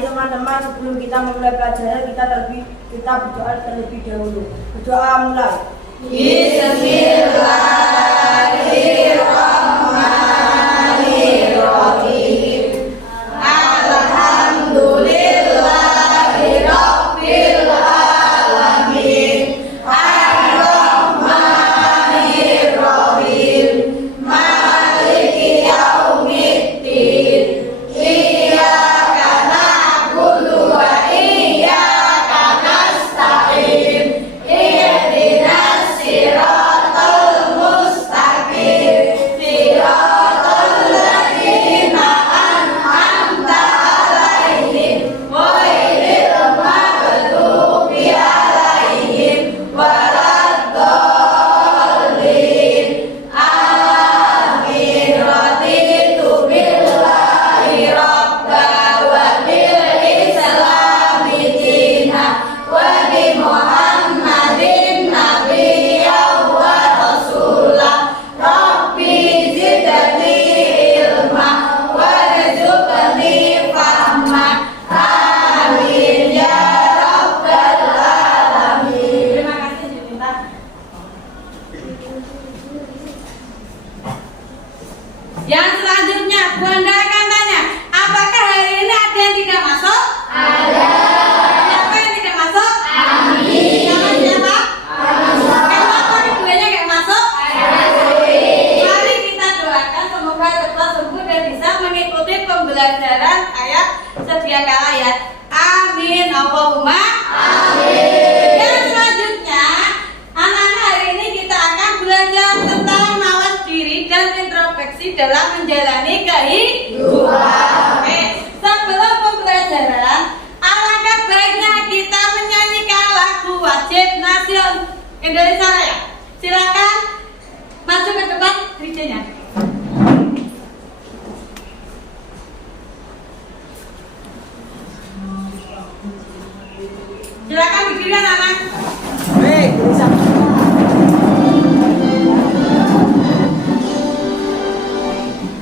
Mari teman-teman, sebelum kita memulai pelajaran, kita berdoa terlebih dahulu. Berdoa mulai. Bismillahirrahmanirrahim. Alhamdulillahirabbil alamin. Ar-Rahmanirrahim. Maliki yaumiddin. Iyyaka na'budu wa iyyaka nasta'in. Ihdinas siratal mustaqim. Siratal ladzina an'amta 'alaihim ghairil maghdubi 'alaihim waladdallin. Amin. Raditu billahi rabba wa bil islami dina wa bi Muhammadin nabiyyan wa rasulah. Rabbi zidni ilma warzuqni fahma. Amin ya rabbal alamin. Terima kasih Junita. Yang selanjutnya, Bunda akan tanya, apakah hari ini ada yang tidak masuk? Ada. Siapa yang tidak masuk? Amin. Siapa? Kenapa keduanya nggak masuk? Mari kita doakan semoga cepat sembuh dan bisa mengikuti pembelajaran ayat sedia kala ya. Amin. Allahumma amin. Yang selanjutnya, anak-anak, hari ini kita akan belajar tentang mawas diri dan introspeksi dalam menjalani kehidupan. Oke, sebelum pembelajaran, alangkah baiknya kita menyanyikan lagu wajib nasional Indonesia Raya. Silakan maju ke depan DJ-nya. Silakan berdiri anak-anak. Baik, bisa.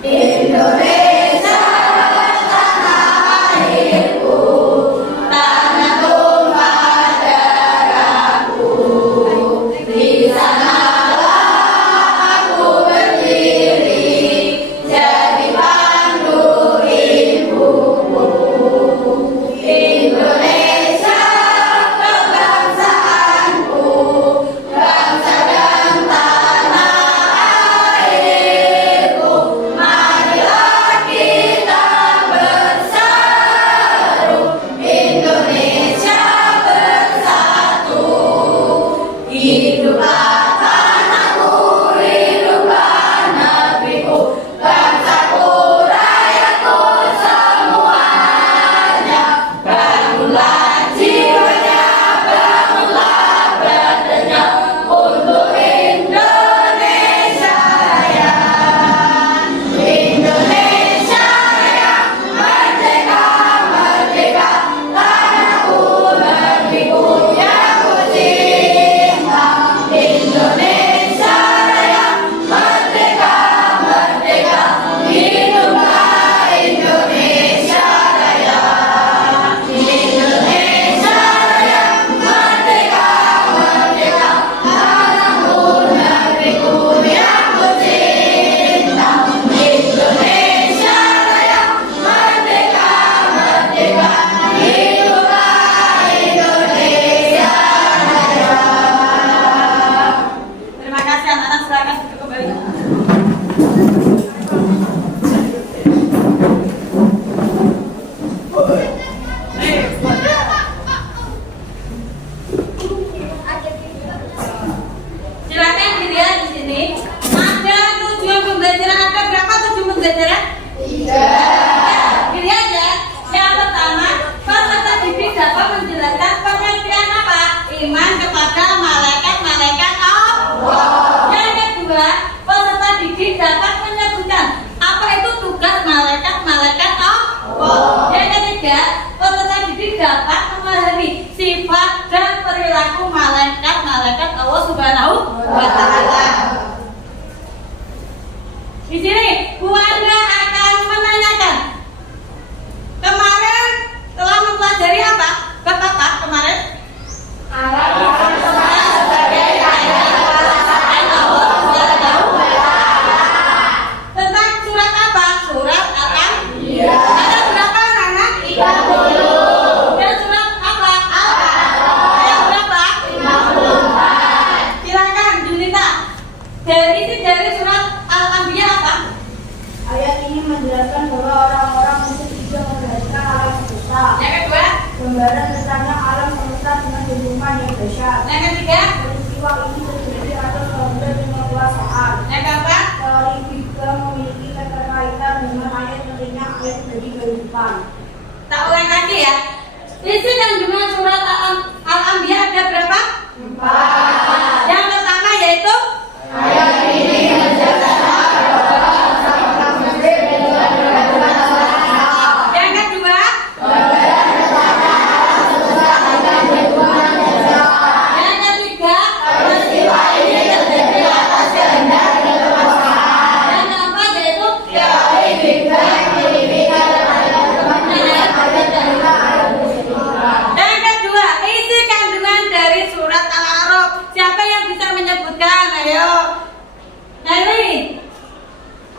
Indonesia tanah airku, tanah tumpah darahku. Di sanalah aku berdiri, jadi pandu ibuku. Indonesia kebangsaanku, bangsa dan tanah airku. Marilah kita bersatu, Indonesia bersatu. Hiduplah tanahku, hiduplah negeriku, bangsaku, rakyatku semuanya. Bangunlah jiwanya, bangunlah badannya untuk Indonesia Raya. Indonesia Raya, merdeka, merdeka, tanahku, negeriku yang ku cinta. Indonesia Raya, merdeka, merdeka, hiduplah Indonesia Raya. Indonesia Raya, merdeka, merdeka, tanahku, negeriku yang ku cinta. Indonesia Raya, merdeka, merdeka, hiduplah Indonesia Raya. Terima kasih anak-anak, silakan duduk kembali. Silakan dilihat di sini. Ada tujuan pembelajaran. Ada berapa tujuan pembelajaran? 3. Dilihat ya. Yang pertama, peserta didik dapat menjelaskan pengertian apa? Iman kepada malaikat-malaikat Allah. Yang kedua, peserta didik dapat menyebutkan apa itu tugas malaikat-malaikat Allah. Yang ketiga, peserta didik dapat memahami sifat dan perilaku malaikat-malaikat Allah Subhanahu wa Ta'ala. Di sini Bu Anda akan menanyakan, kemarin telah mempelajari apa? Bab apa kemarin? Alam Sebagai kaidah perasaan Allah Subhanahu wa Ta'ala. Tentang surat apa? Surat Al-Anbiya. Ada berapa anak? 30. Dan surat apa? Al-Baqarah. Ayat berapa? 54. Silakan Junita. Isi dari surat Al-Anbiya apa? Ayat ini menjelaskan bahwa orang-orang musyrik juga memperhatikan alam semesta. Yang kedua, Gambaran besarnya alam semesta dengan lingkungan yang dahsyat. yang ketiga, Peristiwa ini terjadi atas kehendak dan kekuasaan. yang keempat, Teori juga memiliki keterkaitan dengan ayat pentingnya ayat dari kehidupan. tak ulang lagi ya. Isi kandungan surat Al-Anbiya ada berapa? 4. Yang pertama yaitu Ayat ini menjelaskan yang kedua, yang ketiga, peristiwa ini terjadi atas kehendak dan kekuasaan. yang keempat yaitu Teori Big Bang memiliki keterkaitan dengan ayat yang kedua, isi kandungan dari surat Al-A'raf. Siapa yang bisa menyebutkan? Ayo. Naili.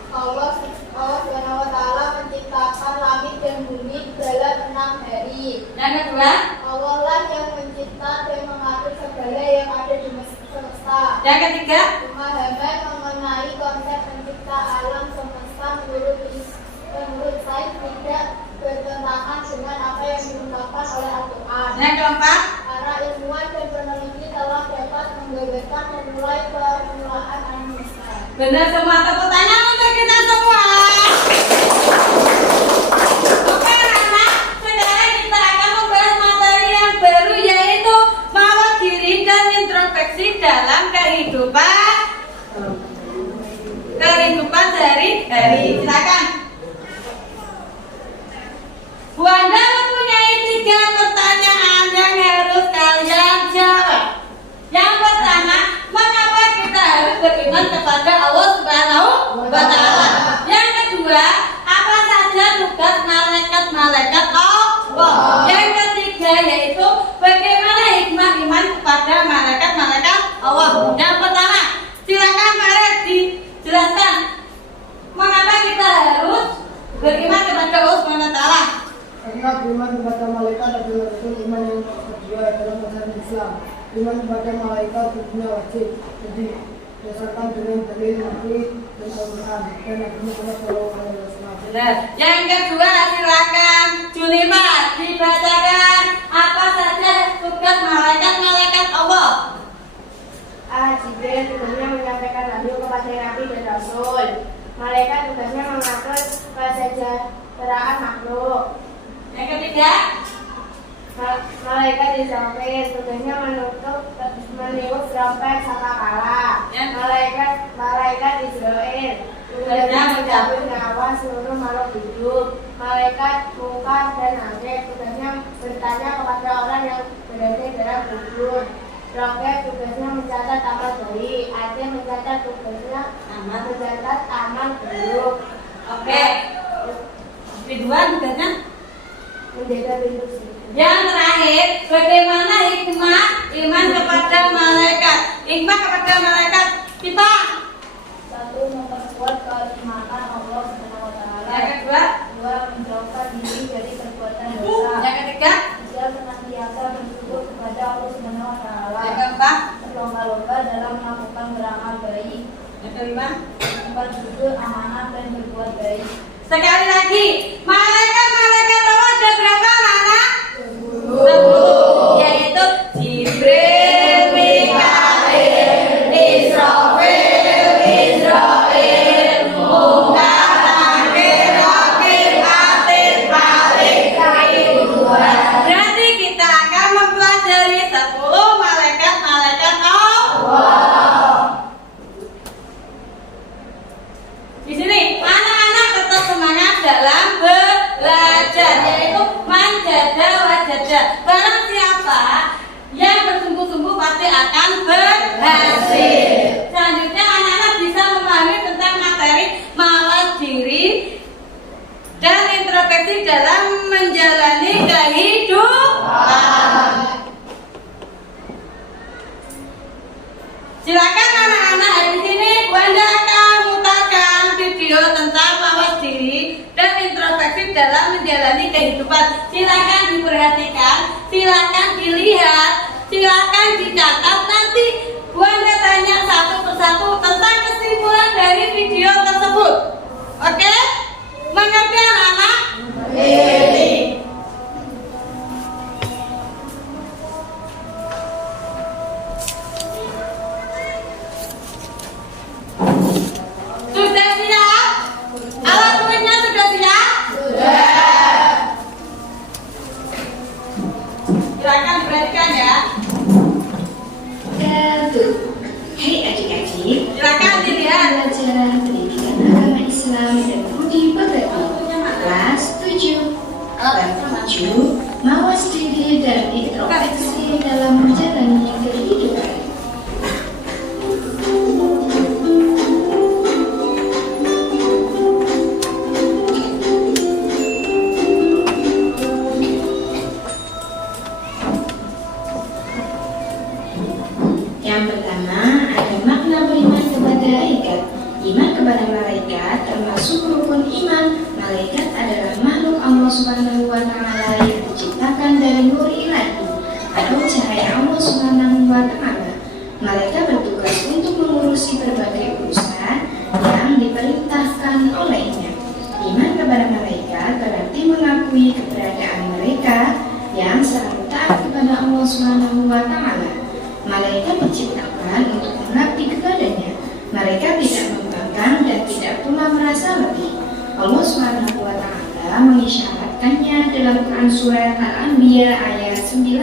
Allah Subhanahu wa Ta'ala menciptakan langit dan bumi dalam 6 hari. Yang kedua, Allah lah yang mencipta dan mengatur segala yang ada di semesta. yang ketiga, Pemahaman mengenai konsep pencipta alam semesta menurut sains tidak bertentangan dengan apa yang diungkapkan oleh Al-Quran. yang keempat, Para ilmuwan dan peneliti telah dapat menggagaskan memulai permulaan alam semesta. benar semua. Tepuk tangan untuk kita semua. Oke anak-anak, sekarang kita akan membahas materi yang baru yaitu mawas diri dan introspeksi dalam kehidupan sehari-hari. Silakan. Bu Anda mempunyai 3 pertanyaan yang harus kalian jawab. Yang pertama, mengapa kita harus beriman kepada Allah Subhanahu wa Ta'ala? Yang kedua, apa saja tugas malaikat-malaikat Allah? Yang ketiga yaitu bagaimana hikmah iman kepada malaikat-malaikat Allah. Yang pertama, silakan Pak Red dijelaskan mengapa kita harus beriman kepada Allah Subhanahu wa Ta'ala. Karena beriman kepada malaikat adalah rukun iman yang kedua dalam ajaran Islam. Iman kepada malaikat hukumnya wajib. Jadi berdasarkan dengan dalil Nabi dan Al-Quran dan Nabi Muhammad SAW. Benar. Yang kedua silakan Junimar dibacakan apa saja tugas malaikat-malaikat Allah. Jibril tugasnya menyampaikan wahyu kepada Nabi dan Rasul. Malaikat tugasnya mengatur kesejahteraan makhluk. Yang ketiga, Malaikat Israfil tugasnya meniup trompet sangkakala. Ya. Malaikat Israel tugasnya mencabut nyawa seluruh makhluk hidup. Malaikat Munkar dan Nakir tugasnya bertanya kepada orang yang berada dalam kubur. Roket tugasnya mencatat amal baik. Adil mencatat tugasnya mencatat amal buruk. oke. Ridwan tugasnya. Menjaga pintu sirih. Yang terakhir, bagaimana hikmah iman kepada malaikat? Hikmah kepada malaikat kita. 1. Memperkuat keimanan Allah Subhanahu wa Ta'ala. Yang kedua, 2. Menjauhkan diri dari perbuatan dosa. yang ketiga, 3. Senantiasa bersyukur kepada Allah Subhanahu wa Ta'ala. yang keempat, Berlomba-lomba dalam melakukan beramal baik. yang kelima. 4. Jujur, amanah dan berbuat baik. Sekali lagi, malaikat-malaikat Allah ada berapa anak? 10. Yaitu Jibril, Mikail, Israfil, Munkar, Nakir, Raqib, Atid, Malik, berarti kita akan mempelajari 10 malaikat-malaikat Allah. Di sini anak-anak tetap semangat dalam belajar, yaitu manjada wajada. Barang siapa yang bersungguh-sungguh pasti akan berhasil. Selanjutnya anak-anak bisa memahami tentang materi mawas diri dan introspeksi dalam menjalani kehidupan. kehidupan. Silakan diperhatikan, silakan dilihat, silakan dicatat. Nanti Bu Anda tanya satu persatu tentang kesimpulan dari video tersebut. Oke? Mengerti anak-anak? Sudah siap? Alat tulisnya sudah siap? Silakan diperhatikan ya. Hai adik-adik, Silakan dilihat. pelajaran pendidikan agama Islam dan budi pekerti kelas 7. Bab 7, mawas diri dan introspeksi dalam menjalani kehidupan. Yang pertama, ada makna beriman kepada malaikat. Iman kepada malaikat termasuk rukun iman. Malaikat adalah makhluk Allah Subhanahu wa Ta'ala yang diciptakan dari nur ilahi atau cahaya Allah Subhanahu wa Ta'ala. Malaikat bertugas untuk mengurusi berbagai urusan yang diperintahkan olehnya. Iman kepada malaikat berarti mengakui keberadaan mereka yang selalu taat kepada Allah Subhanahu wa Ta'ala. Malaikat diciptakan untuk mengabdi kepadanya. Mereka tidak membangkang dan tidak pula merasa letih. Allah Subhanahu wa Ta'ala mengisyaratkannya dalam Quran surat Al-Anbiya ayat 19.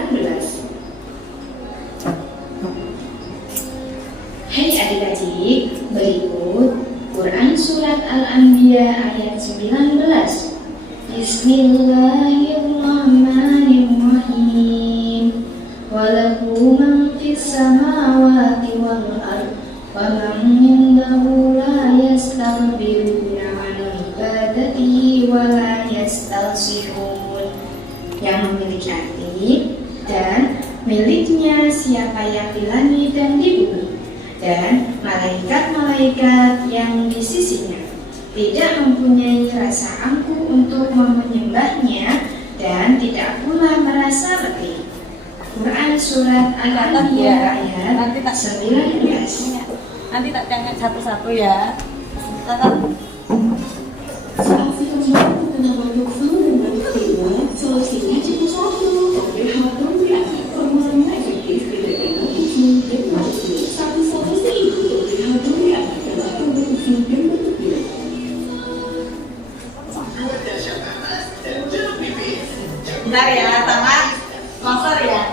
Hai adik-adik, berikut Quran surat Al-Anbiya ayat 19. Bismillahirrahmanirrahim. Walahu man fis samawati wal ard wa man indahu la yastakbiruna an ibadatihi wa la yastalsihun. Yang memiliki arti dan miliknya siapa yang di langit dan di bumi, dan malaikat-malaikat yang di sisinya tidak mempunyai rasa angkuh untuk menyembahnya dan tidak pula merasa letih. Quran surat Al-Anbiya ayat 19. Nanti tak tanya satu-satu ya. Catat. Saat kita untuk seluruh bentuk kedua, solusinya cukup satu. Berharap bereaksi formularnya efektif tidak berlaku dan berlaku. Satu solusi itu berharap bereaksi terdapat produksi dan bentuknya. Bentar ya, sama sponsor ya.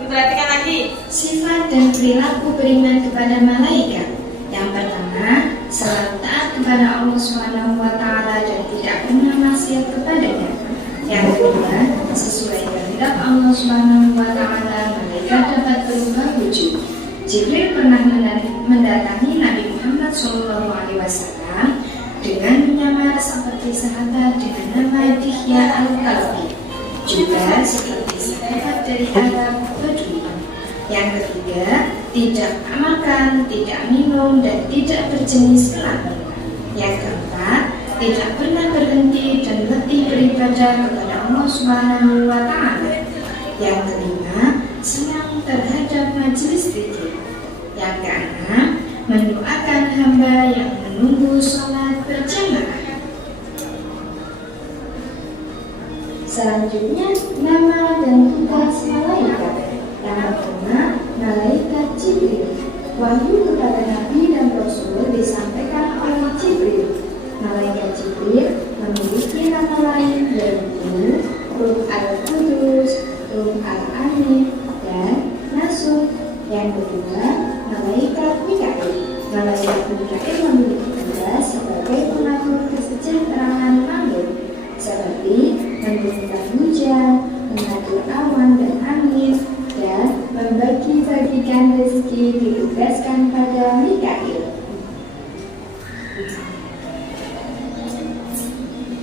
Diperhatikan lagi. Sifat dan perilaku beriman kepada malaikat. Yang pertama, selalu taat kepada Allah Subhanahu wa Ta'ala dan tidak pernah maksiat kepadanya. Yang kedua, sesuai kehendak Allah Subhanahu wa Ta'ala, malaikat dapat berubah wujud. Jibril pernah mendatangi Nabi Muhammad SAW dengan menyamar seperti sahabat dengan nama Dihya al-Kalbi, juga seperti sahabat dari Arab Badui. Yang ketiga, tidak makan, tidak minum, dan tidak berjenis kelamin. Yang keempat, tidak pernah berhenti dan letih beribadah kepada Allah Subhanahu wa Ta'ala. Yang kelima, senang terhadap majelis zikir. Yang keenam, mendoakan hamba yang menunggu sholat berjamaah. Selanjutnya, nama dan tugas malaikat. Yang pertama, malaikat Jibril. Wahyu kepada Nabi dan Rasul disampaikan oleh Jibril. Malaikat Jibril memiliki nama lain yaitu Ruh Al-Qudus, Ruh Al-Amin, dan Nasr. Yang kedua, malaikat Mikail. Malaikat Mikail memiliki tugas sebagai pengatur kesejahteraan makhluk, seperti menurunkan hujan, mengatur awan dan angin, dan membagi-bagikan rezeki ditugaskan pada Mikail.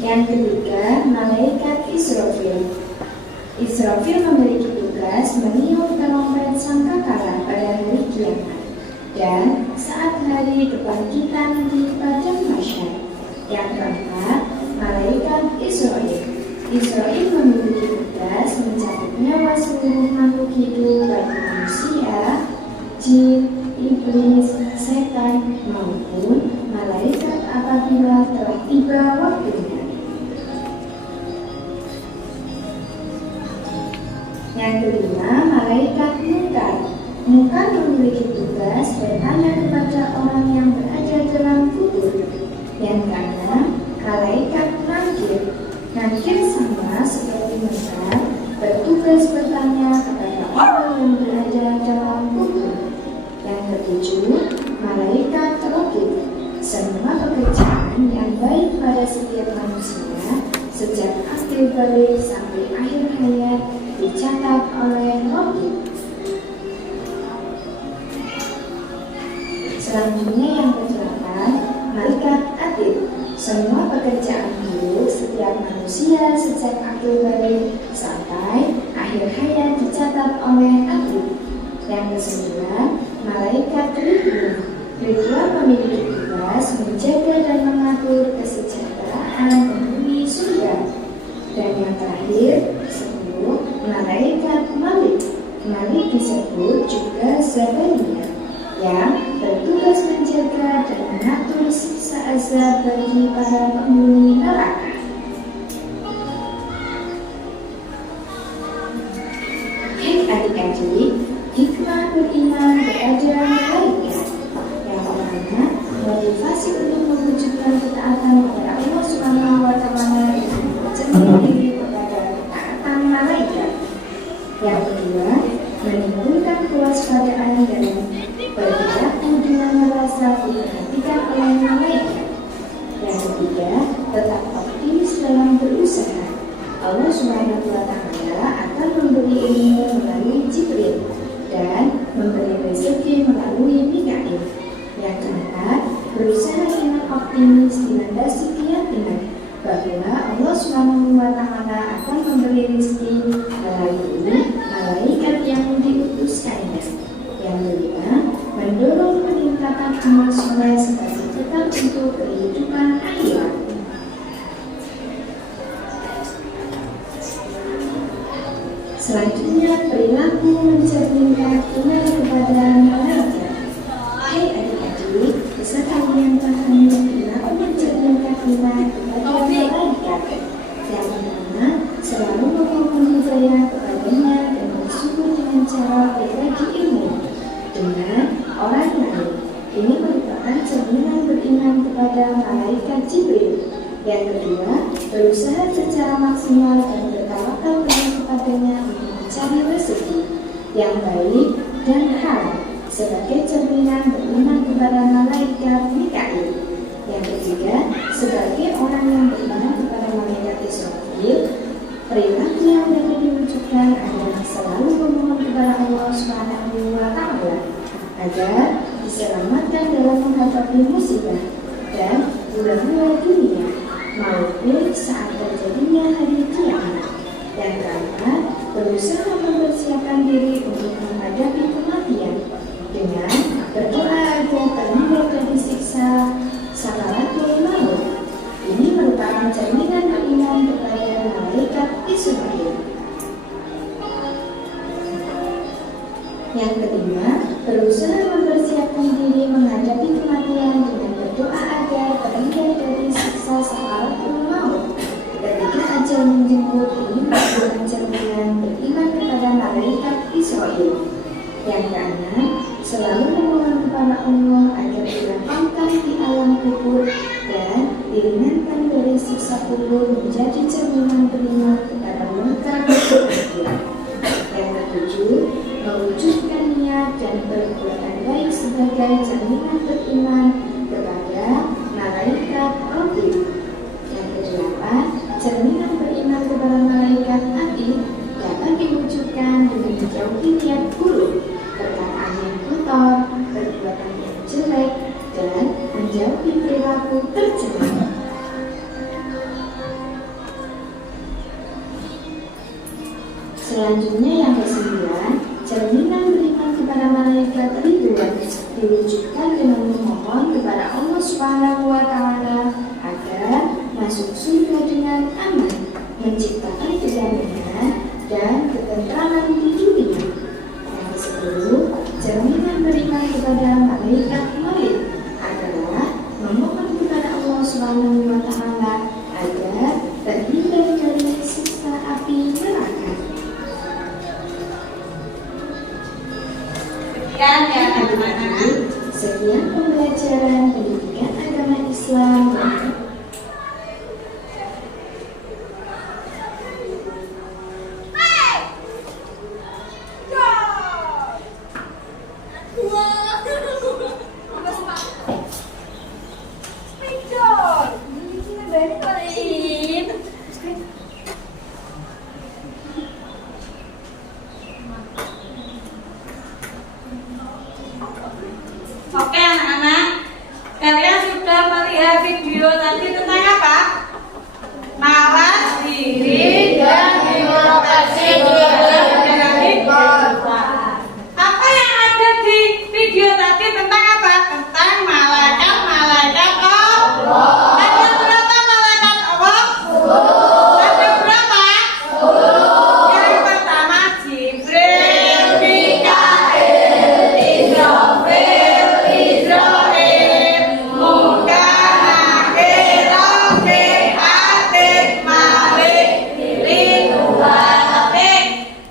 Yang ketiga, malaikat Israfil. Israfil memiliki tugas meniup trompet sangkakala pada hari kiamat dan saat hari kebangkitan di padang mahsyar. Yang keempat, malaikat Israil. Israil memiliki tugas mencabut nyawa seluruh makhluk hidup baik manusia, jin, iblis, setan maupun malaikat apabila telah tiba waktunya. Yang kelima, malaikat Munkar. Munkar memiliki tugas bertanya kepada orang yang berada dalam kubur. Yang keenam, malaikat Nakir. Nakir sama seperti Munkar, bertugas bertanya kepada orang yang berada dalam kubur. Yang ketujuh, malaikat Raqib. Semua pekerjaan yang baik pada setiap manusia sejak akhir balik sampai akhir hayat dicatat oleh Raqib. Selanjutnya yang ke-8, malaikat Atid. Semua pekerjaan buruk setiap manusia sejak akhir balik sampai akhir hayat dicatat oleh Atid. Yang ke-9, malaikat Ridwan. Ridwan memiliki tugas menjaga dan mengatur kesejahteraan penghuni surga. Dan yang terakhir, 10, malaikat Malik. Malik disebut juga Zabaniyah, yang bertugas menjaga dan mengatur siksa azab bagi para penghuni neraka. Hai adik-adik, hikmah beriman kepada malaikat. Yang pertama, motivasi untuk mewujudkan ketaatan kepada Allah Subhanahu wa Ta'ala itu bercermin diri kepada ketaatan malaikat. Yang kedua, menimbulkan kewaspadaan dan berperilaku dengan merasa diperhatikan oleh malaikat. Yang ketiga, tetap optimis dalam berusaha. Allah Subhanahu wa Ta'ala akan memberi ilmu melalui Jibril dan memberi rezeki melalui Mikail. Yang keempat, berusaha dengan optimis dilandasi keyakinan bahwa Allah Subhanahu wa Ta'ala akan memberi rezeki melalui malaikat yang diutuskannya. Yang kelima, mendorong peningkatan amal soleh sebagai bekal untuk kehidupan akhirat. Selanjutnya, perilaku mencerminkan iman kepada malaikat. Hai adik-adik, sekalian pahami perilaku mencerminkan iman kepada malaikat. Yang pertama, selalu memohon hidayah kepadanya dan bersyukur dengan cara berbagi ilmu dengan orang lain. Ini merupakan cerminan beriman kepada malaikat Jibril. Yang kedua, berusaha secara maksimal dan bertawakal kepadanya untuk mencari rezeki yang baik dan halal sebagai cerminan beriman kepada malaikat Mikail. Yang ketiga, sebagai orang yang beriman kepada malaikat Israfil, perilaku yang dapat diwujudkan adalah selalu memohon kepada Allah Subhanahu wa Ta'ala agar diselamatkan dalam menghadapi musibah dan hura-hura dunia maupun saat terjadinya hari kiamat. Yang keempat, berusaha mempersiapkan diri untuk menghadapi kematian dengan berdoa agar terhindar dari siksa sakaratul maut. Ini merupakan cerminan beriman kepada malaikat Israil. Yang kelima, berusaha mempersiapkan diri menghadapi kematian dengan berdoa agar terhindar dari siksa sakaratul maut. Ketika ajal menjemput, ini merupakan cerminan beriman kepada malaikat Israil. Yang keenam, selalu memohon kepada Allah agar dilapangkan di alam kubur dan diringankan dari siksa kubur menjadi cerminan beriman kepada munkar dan akhirat. Yang ketujuh, mewujudkan niat dan perbuatan baik sebagai cerminan beriman kepada malaikat Raqib. Yang kedelapan, cerminan beriman kepada malaikat Atid dapat diwujudkan dengan menjauhi niat buruk, perkataan yang kotor, perbuatan yang jelek, dan menjauhi perilaku tercela. Selanjutnya yang ke-9, cerminan beriman kepada malaikat Ridwan diwujudkan dengan memohon kepada Allah Subhanahu wa Ta'ala agar masuk surga dengan aman, menciptakan kedamaian dan ketentraman di dunia. Yang ke-10, jaminan beriman kepada malaikat adalah memohon kepada Allah Subhanahu wa Ta'ala agar terhindar dari siksa api neraka. Sekian ya anak-anak. Sekian pembelajaran pendidikan agama Islam. Oke anak-anak, kalian sudah melihat video tadi tentang apa? Mawas diri dan inovasi dalam kehidupan. Apa yang ada di video tadi tentang apa? Tentang malaikat Allah. Ada berapa malaikat Allah? Ada berapa? Yang pertama Jibril, Mikail, Israfil, Muka, Nakir, Rokir, Atik, Malik, Ridwan, Atik.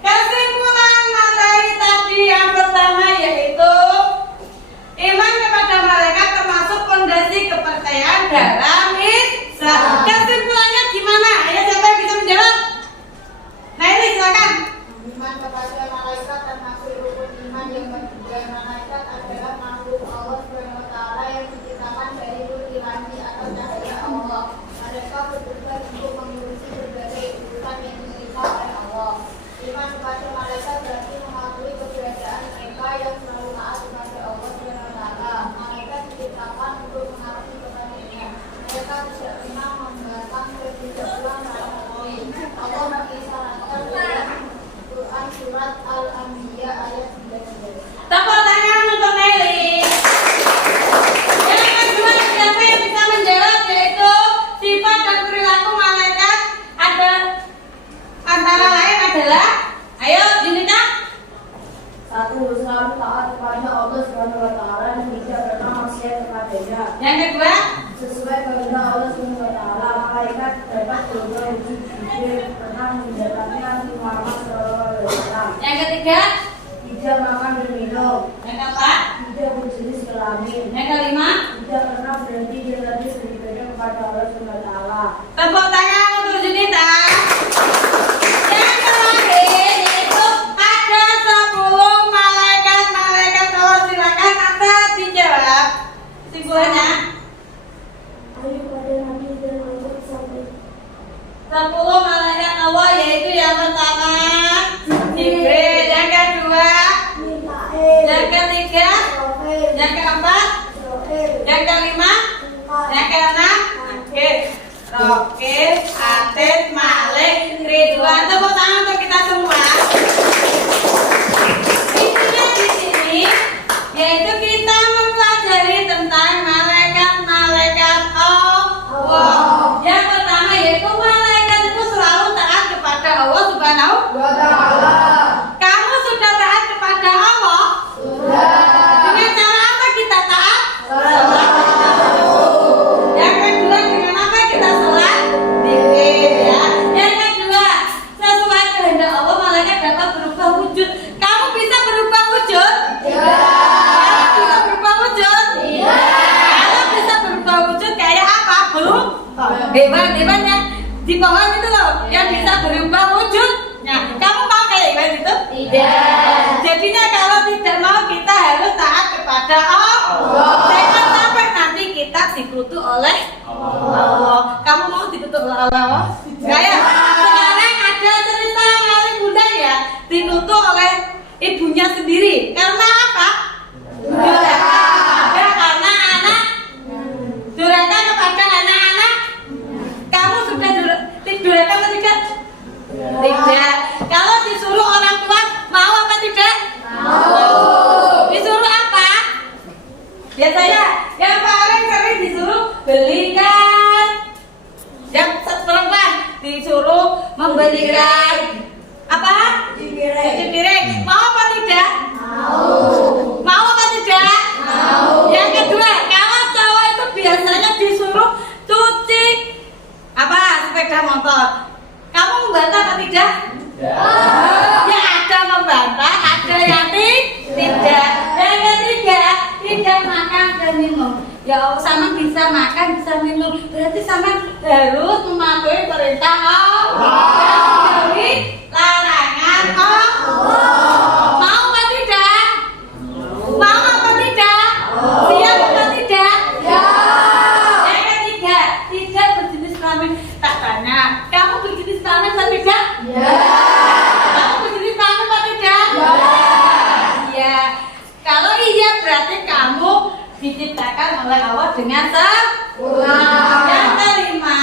Kesimpulan materi tadi yang pertama yaitu iman kepada malaikat termasuk fondasi kepercayaan dalam Islam. Kesimpulannya gimana? Ayo siapa yang bisa menjawab? Nah ini silakan. Iman kepada malaikat termasuk rukun iman yang ketiga. Malaikat adalah makhluk Allah SWT yang diciptakan dari nur ilahi atau cahaya Allah. Mereka bertugas untuk mengurusi berbagai urusan yang diminta oleh Allah. Iman kepada malaikat berarti mengakui keberadaan mereka yang selalu taat kepada Allah SWT. Malaikat diciptakan untuk mengabdi kepadanya. Mereka tidak pernah membantah ketidakpuan dalam Allah. Allah mengisyaratkan dalam Quran surat Al-Anbiya ayat 19. Tepuk tangan untuk Nelly. Yang kedua siapa yang bisa menjawab yaitu sifat dan perilaku malaikat ada antara lain adalah ayo Junita. 1. Selalu taat kepada Allah SWT dan tidak pernah maksiat kepadanya. Yang kedua Sesuai kehendak Allah SWT, malaikat dapat berubah wujud Jibril pernah mendatangi Nabi Muhammad SAW. yang ketiga Tidak makan dan minum, yang keempat tidak berjenis kelamin, yang kelima. tidak pernah berhenti berlatih beribadah kepada Allah SWT. Tepuk tangan untuk Junita. Yang terakhir yaitu ada 10 malaikat Allah. Silakan Anda dijawab. Simpulannya Ayo pada Nabi dan Allah sampai 10 malaikat Allah yaitu yang pertama Jibril, yang kedua, Mikael, yang ketiga, Israfil, yang keempat, yang kelima, yang keenam, Rokir, Atik, Malik, Ridwan. Tepuk tangan untuk kita semua. Intinya di sini yaitu kita mempelajari tentang malaikat Allah. Yang pertama yaitu malaikat itu selalu taat kepada Allah Subhanahu wa Ta'ala. Kamu sudah taat kepada Allah? Sudah. Dengan cara apa kita taat? Salat. Yang kedua dengan apa kita salat? Zikir ya. Yang kedua, sesuai kehendak Allah malaikat dapat berubah wujud. Kamu bisa berubah wujud? Tidak. Kamu bisa berubah wujud? Tidak. Kamu bisa berubah wujud kayak apa? Belum? Hewan yang di pohon itu loh, yang bisa berubah wujudnya. Kamu mau kayak hewan itu? Tidak. Jadinya kalau tidak mau kita harus taat kepada Allah. Jangan sampai nanti kita dikutuk oleh Allah. Kamu mau dikutuk oleh Allah? Enggak ya? Sekarang ada cerita kali bunda ya, dikutuk oleh ibunya sendiri. Karena apa? Durhaka. Ya, karena anak durhaka kepada anak-anak. Kamu sudah durhaka atau tidak? Tidak. Kalau disuruh orang tua mau apa tidak? Mau. Disuruh apa? Biasanya yang paling sering disuruh belikan. Ya tidak? Ya ada membantah, ada yang tidak. Yang ketiga, tidak makan dan minum. Ya Allah, sama bisa makan, bisa minum. Berarti sama harus mematuhi perintah Allah. Menjauhi larangan Allah. Mau apa tidak? Mau apa tidak? Siap atau tidak? Ya. Yang ketiga, tidak berjenis kelamin. Tak tanya, kamu berjenis kelamin atau tidak? Ya. Kamu berjenis kelamin atau tidak? Ya. Iya. Kalau iya berarti kamu diciptakan oleh Allah dengan sempurna. Yang kelima,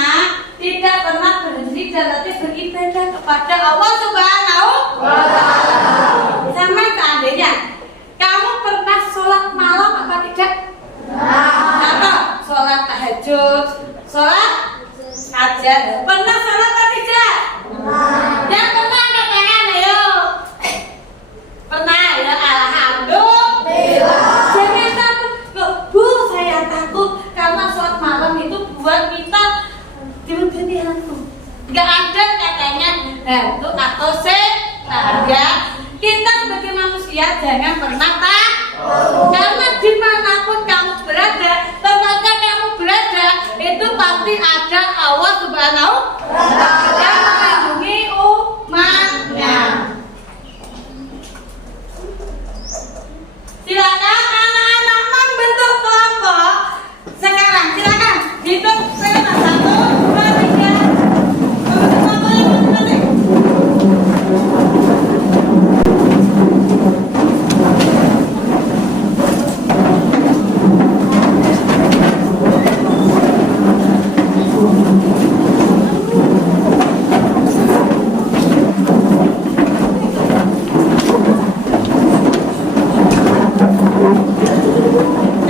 tidak pernah berhenti dalam beribadah kepada Allah Subhanahu wa Ta'ala. Sama seandainya kamu pernah sholat malam apa tidak? Atau sholat tahajud, sholat hajat, pernah sholat apa tidak? Yang pernah angkat tangan, ayo. Pernah ya, alhamdulillah. Jangan takut, loh, Bu, saya takut karena sholat malam itu buat kita diwujudi hantu. Gak ada katanya hantu atau setan ya. Kita sebagai manusia jangan pernah takut, karena dimanapun kamu berada, tempatnya kamu berada, itu pasti ada Allah Subhanahu wa Ta'ala yang melindungi umatnya. Silakan anak-anak membentuk kelompok. Sekarang silakan hitung selama 1, 2, 3. Membentuk kelompok yang masing-masing.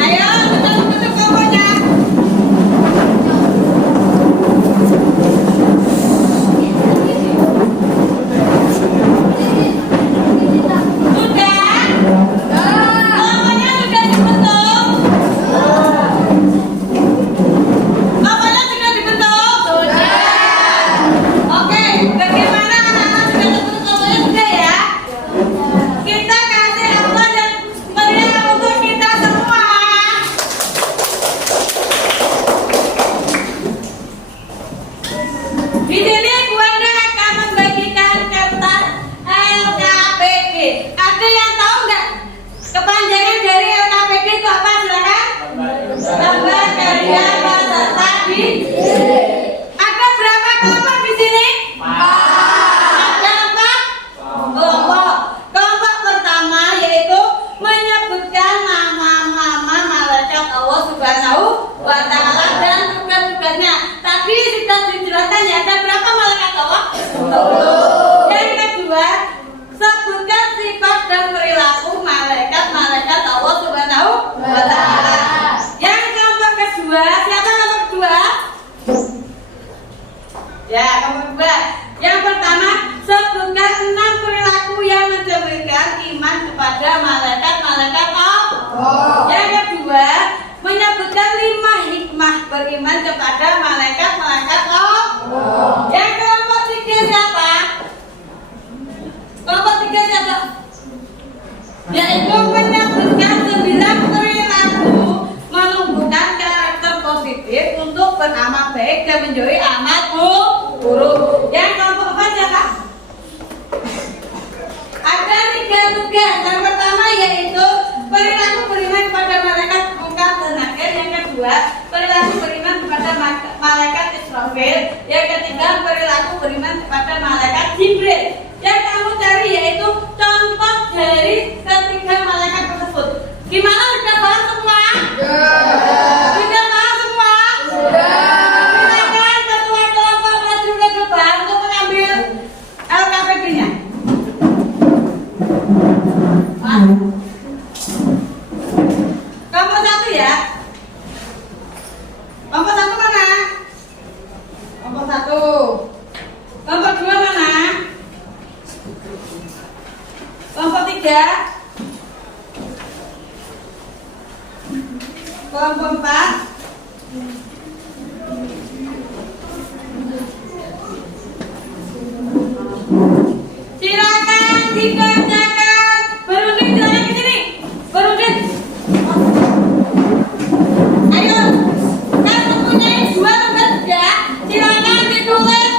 Ayo, bentuk kelompoknya. Sudah? Kelompoknya sudah dibentuk? Kelompoknya sudah dibentuk? Sudah. Oke, bagaimana anak-anak sudah terbentuk kelompoknya? Sudah ya? Kita kasih Allah dan meriah untuk kita semua. Di sini Bunda akan membagikan kertas LKPD. Ada yang tahu nggak kepanjangan dari LKPD itu apa? Silakan. Lembar Kerja Peserta Didik. Ada berapa kelompok di sini? Ada 4 kelompok. Kelompok pertama yaitu menyebutkan nama-nama malaikat Allah Subhanahu wa Ta'ala dan tugas-tugasnya. Tadi sudah dijelaskan ya, ada berapa malaikat Allah? 10. Yang kedua, sebutkan sifat dan perilaku malaikat-malaikat Allah Subhanahu wa Ta'ala. Yang kelompok kedua, siapa kelompok kedua? Ya, kelompok kedua. Yang pertama, sebutkan 6 perilaku yang mencerminkan iman kepada malaikat-malaikat Allah. Yang kedua, menyebutkan 5 hikmah beriman kepada malaikat-malaikat Allah. Yang kelompok 3 siapa? Kelompok 3 siapa? Yaitu menyebutkan 9 perilaku menumbuhkan karakter positif untuk beramal baik dan menjauhi amal buruk. Yang kelompok 4 siapa? Ada 3 tugas. Yang pertama yaitu perilaku beriman kepada malaikat Munkar dan Nakir. Yang kedua, perilaku beriman kepada malaikat Israfil. Yang ketiga, perilaku beriman kepada malaikat Jibril. Yang kamu cari yaitu contoh dari ketiga malaikat tersebut. Gimana, sudah paham semua? Sudah paham semua? Silakan ketua kelompok maju ke depan untuk mengambil LKPD-nya. Kelompok 1 ya. Kelompok 1 mana? Kelompok 1. Kelompok 2 mana? Kelompok 3. Kelompok 4. Silakan dikerjakan. Berunding silakan ke sini. Berunding. Ayo. Kan mempunyai 2 lembar ya. Silakan ditulis.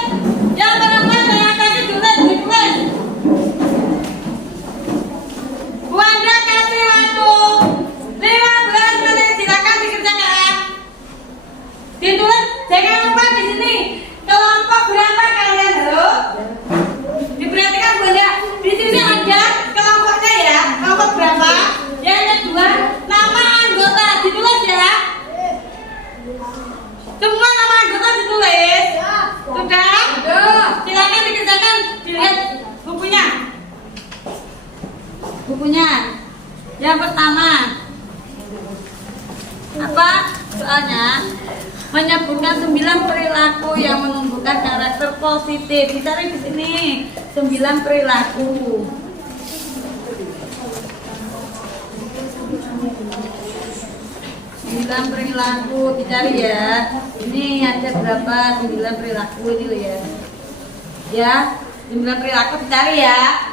Yang perempuan saya kasih ditulis. Bu Andra kasih waktu 15 menit. Silakan dikerjakan. Ditulis. Jangan lupa di sini. Kelompok berapa kalian? Halo? Diperhatikan Bunda, di sini ada kelompoknya ya. Kelompok berapa? Yang kedua, nama anggota ditulis ya. Semua nama anggota ditulis. Sudah? Silakan dikerjakan. Dilihat bukunya. Yang pertama, apa soalnya? Menyebutkan 9 perilaku yang menumbuhkan karakter positif. Dicari di sini 9 perilaku. 9 perilaku dicari ya. Ini ada berapa 9 perilaku ini loh ya. Ya, 9 perilaku dicari ya.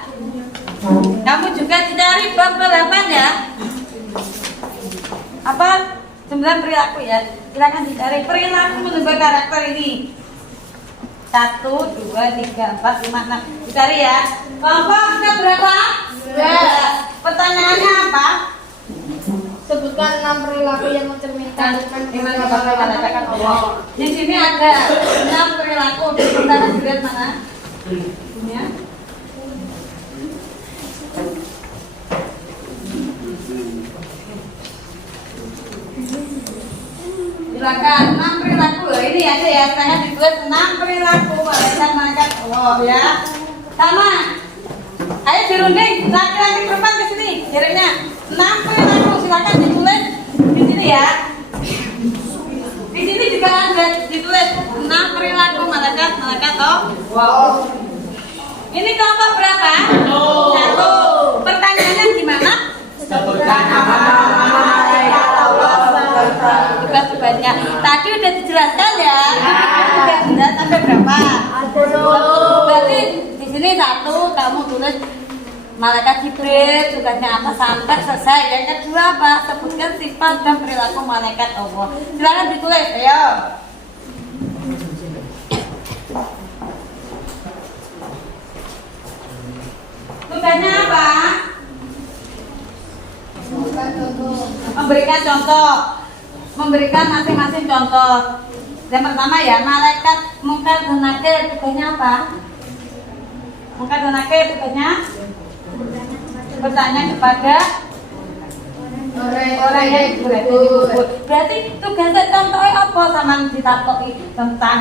Kamu juga dicari bab 8 ya. Apa? 9 perilaku ya. Silakan dicari perilaku menumbuh karakter ini. 1, 2, 3, 4, 5, 6. Dicari ya. Kelompok ke berapa? 2. Pertanyaannya apa? Sebutkan 6 perilaku yang mencerminkan iman kepada malaikat Allah. Di sini ada 6 perilaku. Pertama dilihat mana? Ya. Silakan 6 perilaku. Ini ada ya, saya ditulis 6 perilaku malaikat Allah ya. Sama. Ayo dirunding, laki-laki perempuan ke sini. Jaraknya 6 perilaku. Silakan ditulis di sini ya. Di sini juga ada ditulis 6 perilaku malaikat Allah. Ini kelompok berapa? 1. Pertanyaannya gimana? Sebutkan nama malaikat Allah. Tugas banyak. Tadi udah dijelaskan ya. Udah jelas sampai berapa? Berarti di sini 1 kamu tulis malaikat Jibril tugasnya apa sampai selesai. Yang kedua apa? Sebutkan sifat dan perilaku malaikat Allah. Silakan ditulis, ayo. Tugasnya apa? Memberikan contoh. Memberikan masing-masing contoh. Yang pertama ya, malaikat Munkar dan Nakir tugasnya apa? Munkar dan Nakir tugasnya bertanya kepada orang yang dikubur. Berarti tugasnya contohnya apa sama ditakoki tentang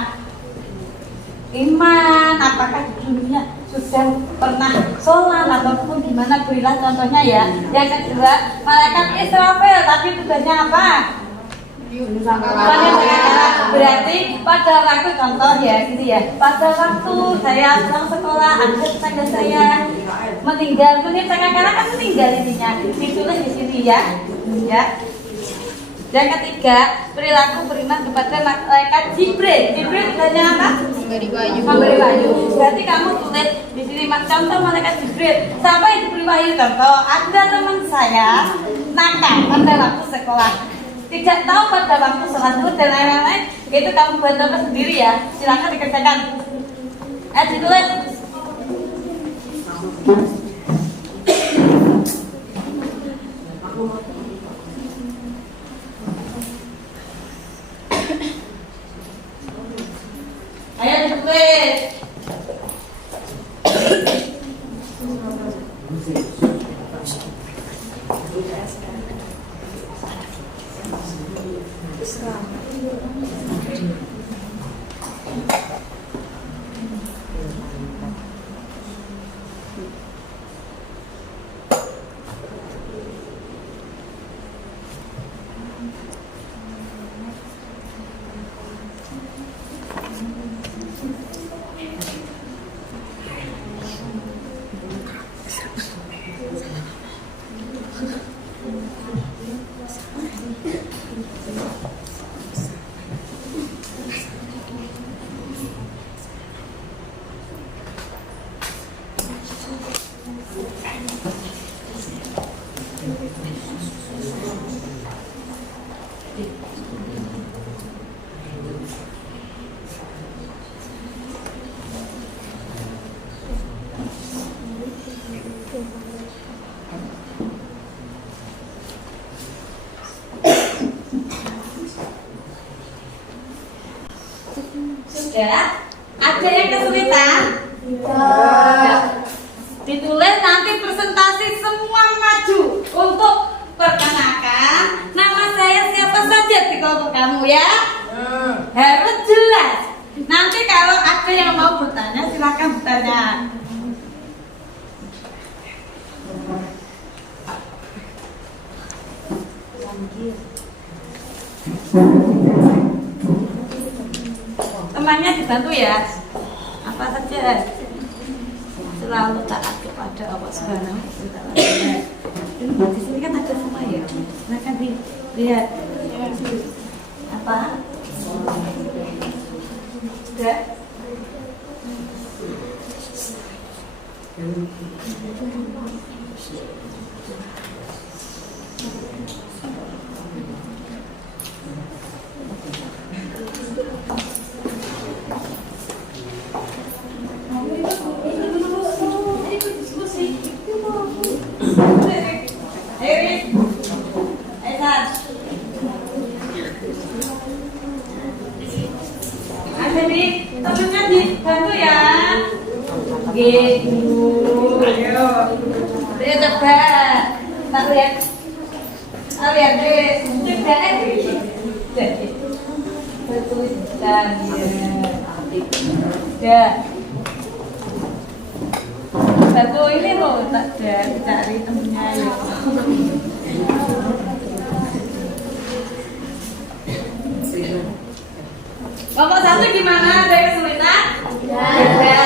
iman, apakah di dunia sudah pernah sholat ataupun gimana, berilah contohnya ya. Yang kedua, malaikat Israfil, tapi tugasnya apa? Berarti pada waktu contoh ya gitu ya. Pada waktu saya pulang sekolah, ada tetangga saya meninggal, karena kan meninggal intinya. Ditulis di sini ya. Ya. Yang ketiga, perilaku beriman kepada malaikat Jibril. Jibril tugasnya apa? Memberi wahyu. Berarti kamu tulis di sini contoh malaikat Jibril. Siapa yang diberi wahyu? Contoh, ada teman saya nakal pada waktu sekolah, tidak tahu pada waktu sholat zuhur dan lain-lain. Itu kamu buat apa sendiri ya. Silakan dikerjakan. Ditulis. Ayo ditulis. Sudah? Ada yang kesulitan? Ditulis nanti presentasi semua maju untuk perkenalkan nama saya siapa saja di kelompok kamu ya. Harus jelas. Nanti kalau ada yang mau bertanya silakan bertanya. Temannya dibantu ya. Apa saja selalu taat kepada Allah Subhanahu wa Ta'ala. Di sini kan ada semua ya. Nah kan dilihat apa? Sudah? Temennya dibantu ya. Gitu. Ayo. Dia cepat. Tak lihat. Tak lihat deh. Sudah jadi. Betul dan ya. Satu ini loh tak ada cari temennya ya. Kelompok satu gimana? Ada kesulitan? Ya.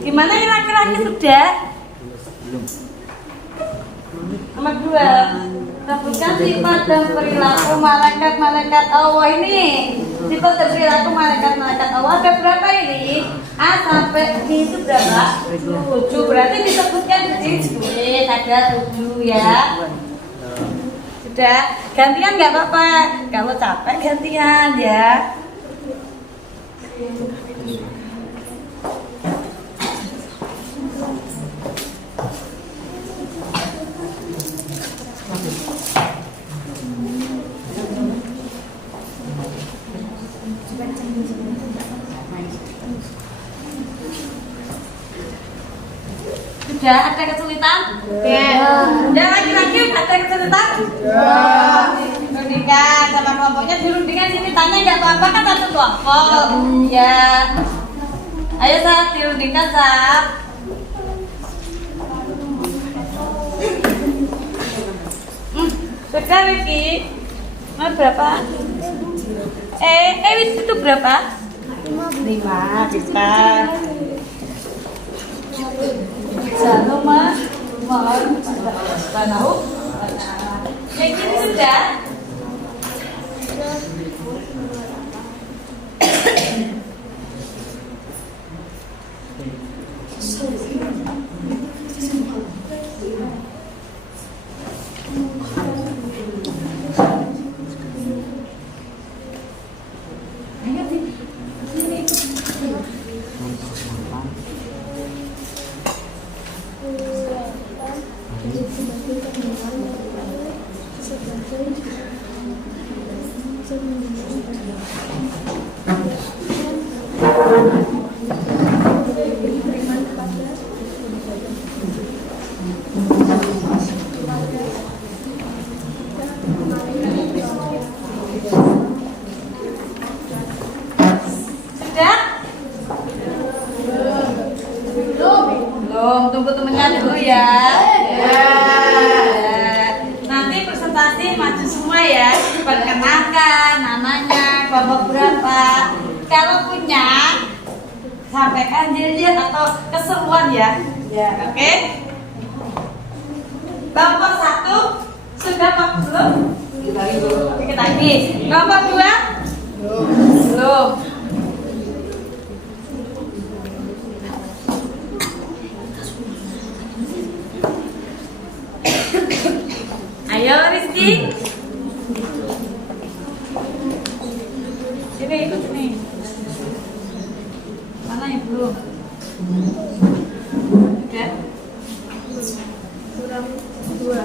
Gimana yang laki-laki sudah? Nomor 2. Sebutkan sifat dan perilaku malaikat-malaikat Allah ini. Sifat dan perilaku malaikat-malaikat Allah ada berapa ini? A sampai B itu berapa? 7. Berarti disebutkan di sini ada 7 ya. Sudah, gantian nggak apa-apa. Kalau capek gantian ya. Sudah ada kesulitan? Ya laki-laki ada kesulitan? Rundingkan sama kelompoknya dirundingkan sini tanya nggak apa-apa kan satu kelompok. Ya. Ayo Sat dirundingkan Sat. Sudah Wiki. Mau berapa? Itu berapa? 5 kita. Satu mohon Subhanahu wa ta'ala. Yang ini sudah. Belum, tunggu temennya dulu ya. Nanti presentasi maju semua ya. Perkenalkan namanya, kelompok berapa. Kalau punya sampaikan jilid atau keseruan ya. Oke. Kelompok 1 sudah apa belum? Kita lagi. Kelompok 2 belum. Dua.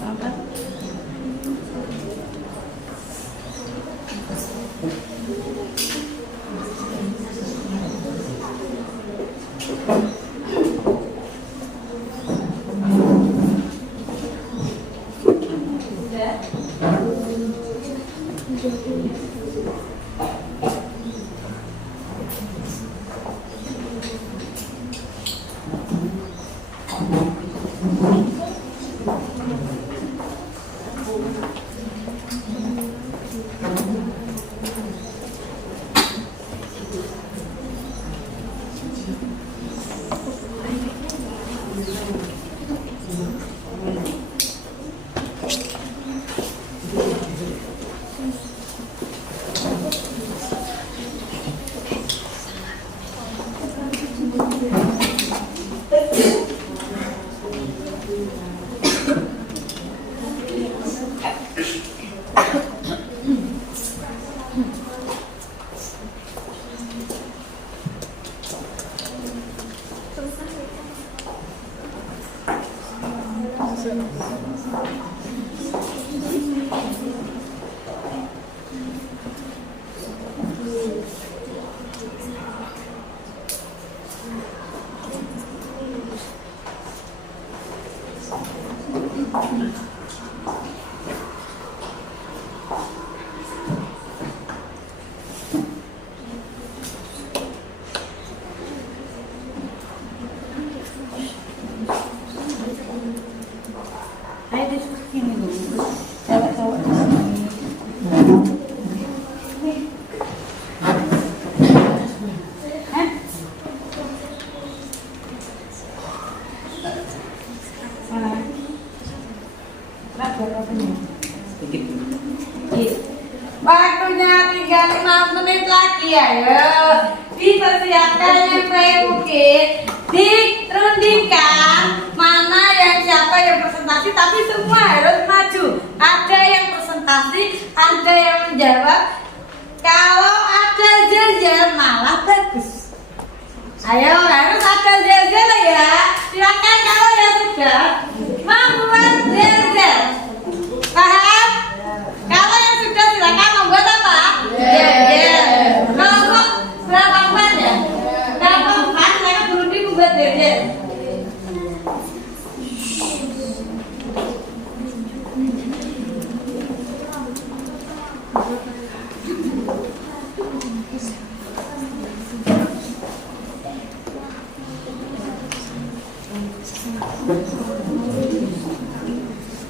Empat. Ayo di sini dulu. Cewek-cewek di sini. Hah? Mana? Berapa nih? Waktunya tinggal 5 menit lagi ya. Dipersiapkan yang baik mungkin. Dirundingkan mana yang siapa yang presentasi, tapi semua harus maju. Ada yang presentasi, ada yang menjawab. Kalau ada jel-jel malah bagus. Ayo harus ada jel-jel ya. Silakan kalau yang sudah membuat jel-jel. Paham? Kalau yang sudah silakan membuat apa? Jel-jel. Kalau berapa empat ya? Berapa empat saya berunding membuat jel-jel.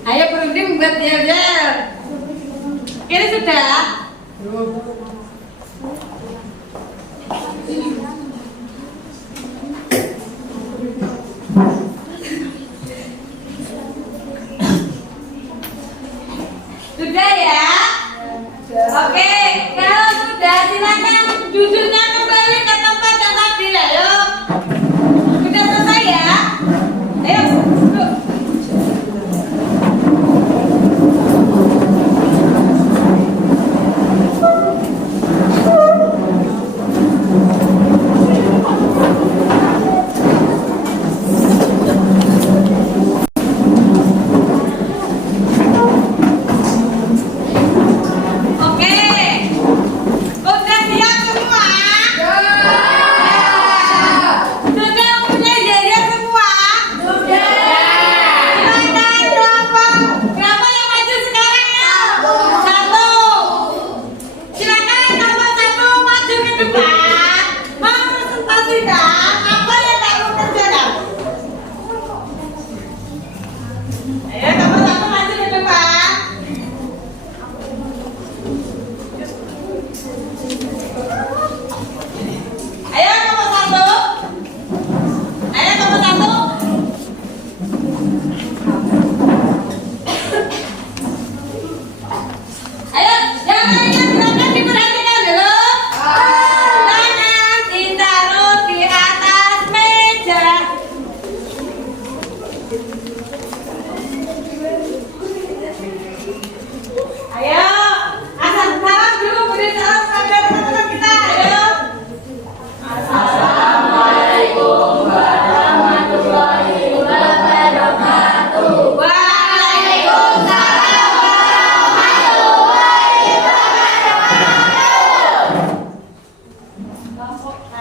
Ayo berunding buat jel-jel. Ini sudah. Sudah ya. Oke, kalau sudah silakan duduknya kembali ke tempat yang tadi ya. Ayo. Sudah selesai ya. Ayo, duduk.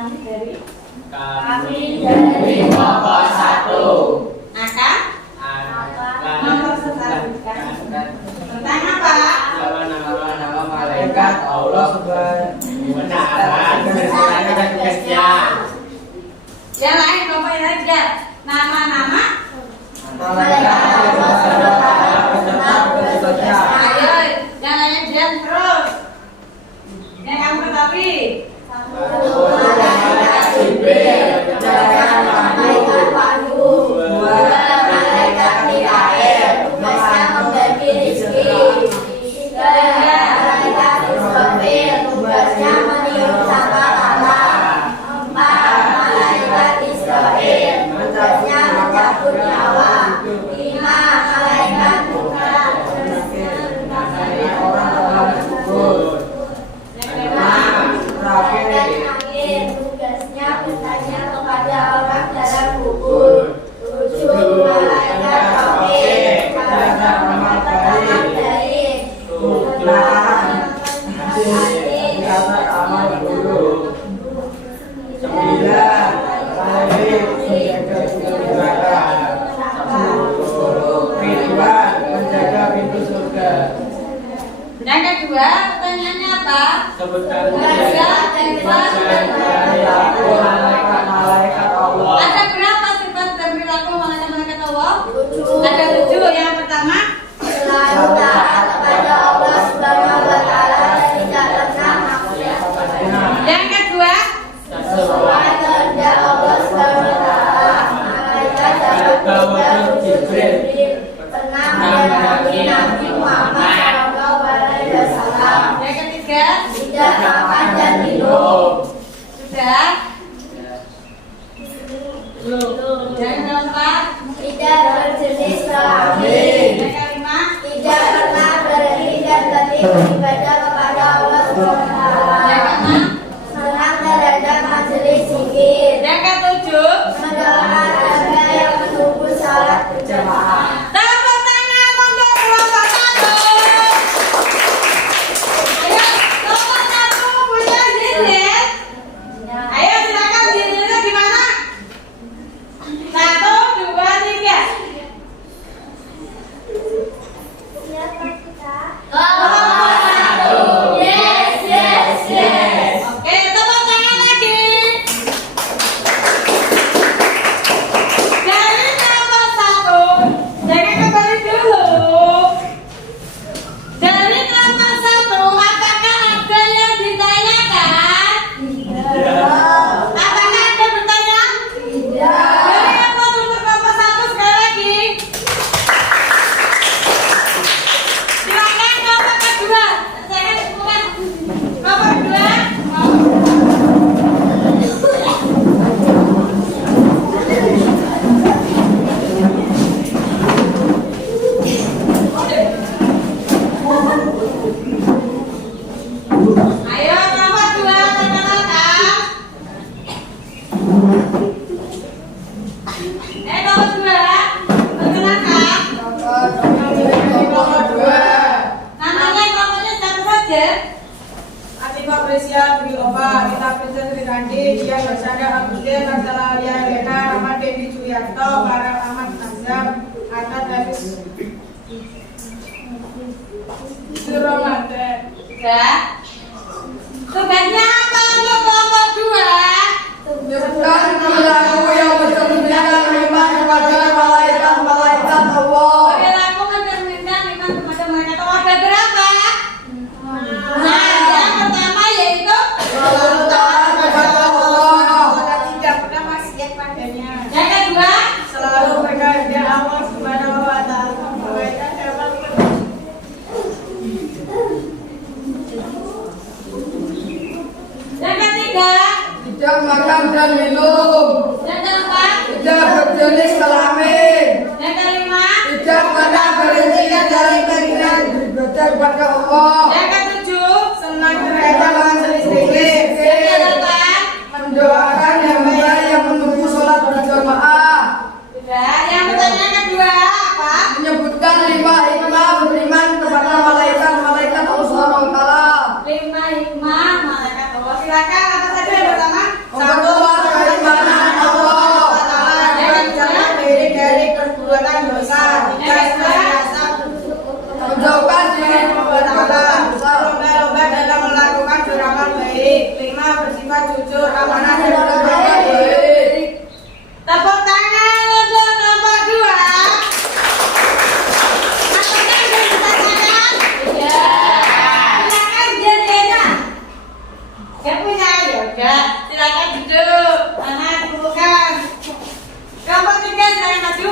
Kami dari kelompok 1 akan mempresentasikan tentang apa? Nama-nama malaikat Allah Subhanahu wa Ta'ala beserta dan tugasnya. Yang lain kelompok yang lain juga nama-nama Malaikat Allah Subhanahu wa Ta'ala beserta tugasnya. ayo yang lain dan terus yang kamu ketahui Malaikat Jibril, malaikat Wahyu, malaikat Mikael, tugasnya membagi rezeki. Malaikat Israfil, tugasnya meniup sangkakala. 4. Malaikat Israel, tugasnya mencabut nyawa. 5. Malaikat Munkar, tugasnya dari orang-orang tersebut. malaikat angin, tugasnya bertanya kepada orang dalam kubur. 7. Malaikat Raqib, tugasnya mencatat baik. 8. Amal buruk. 9. Menjaga pintu surga. yang kedua pertanyaannya apa? Sebutkan malaikat Allah. Ada berapa sifat dan perilaku malaikat Allah? Ada 7. Yang pertama Selalu taat kepada Allah Subhanahu wa Ta'ala dan tidak pernah maksiat. yang kedua Sesuai kehendak Allah Subhanahu wa Ta'ala, malaikat dapat berbahu Jibril pernah mendatangi Nabi Muhammad Shallallahu Alaihi Wasallam. yang ketiga Tidak makan dan minum. sudah yang keempat Tidak berjenis kelamin. yang kelima Tidak pernah berhenti dan berhenti beribadah kepada Allah Subhanahu wa Ta'ala. yang keenam Senang terhadap majelis zikir. yang ketujuh. Mendoakan warga yang menunggu salat berjamaah. Tepuk tangan untuk kelompok 1. Ayo kelompok 1 punya zikir. Ayo silakan zikirnya di mana? 1, 2, 3. Siapa kita? Kelompok 1. Yes, yes, yes. Oke, tepuk tangan lagi. Dari kelompok 1, jangan kembali dulu. Dari kelompok 1, apakah ada yang ditanyakan? Apakah ada bertanya? Dari kelompok untuk kelompok 1 sekali lagi. Silakan kelompok kedua. Saya bukan kelompok kedua. Ayo kelompok 2 perkenalkan. Kelompok 2 perkenalkan. Namanya kelompoknya siapa saja? Atika Presia Triloba, kita Presia Trirandi, dia bersada Abdul Narsala Alia Lena, Rahmat Dendi Juliarto, Para Ahmad Nazam, Atta Davis Suromate. Sudah. Tugasnya apa untuk kelompok 2? Menyebutkan perilaku yang mencerminkan iman kepada malaikat Allah. Perilaku mencerminkan iman kepada malaikat Allah ada berapa? Nah, yang pertama yaitu Selalu taat kepada Allah. tidak pernah maksiat padanya. yang kedua Selalu berkehendak Allah Subhanahu wa Ta'ala. Malaikat dapat yang ketiga tidak makan dan minum, yang keempat tidak berjenis kelamin, yang kelima tidak pernah berhenti dari keinginan beribadah kepada Allah. yang ketujuh Senang terhadap majelis zikir, yang kedelapan mendoakan hamba yang menunggu sholat berjamaah, sudah. Yang pertanyaan kedua apa? menyebutkan 5 hikmah beriman kepada malaikat Allah Subhanahu wa Ta'ala. 5 hikmah malaikat Allah. Silakan apa saja yang pertama? Yang keamanan dan juga baik. Tepuk tangan untuk nomor 2. Apakah ada pertanyaan? Iya. Silakan jadinya. Gak punya yoga. Silakan duduk. Anak bukan. Kelompok 3 silakan maju.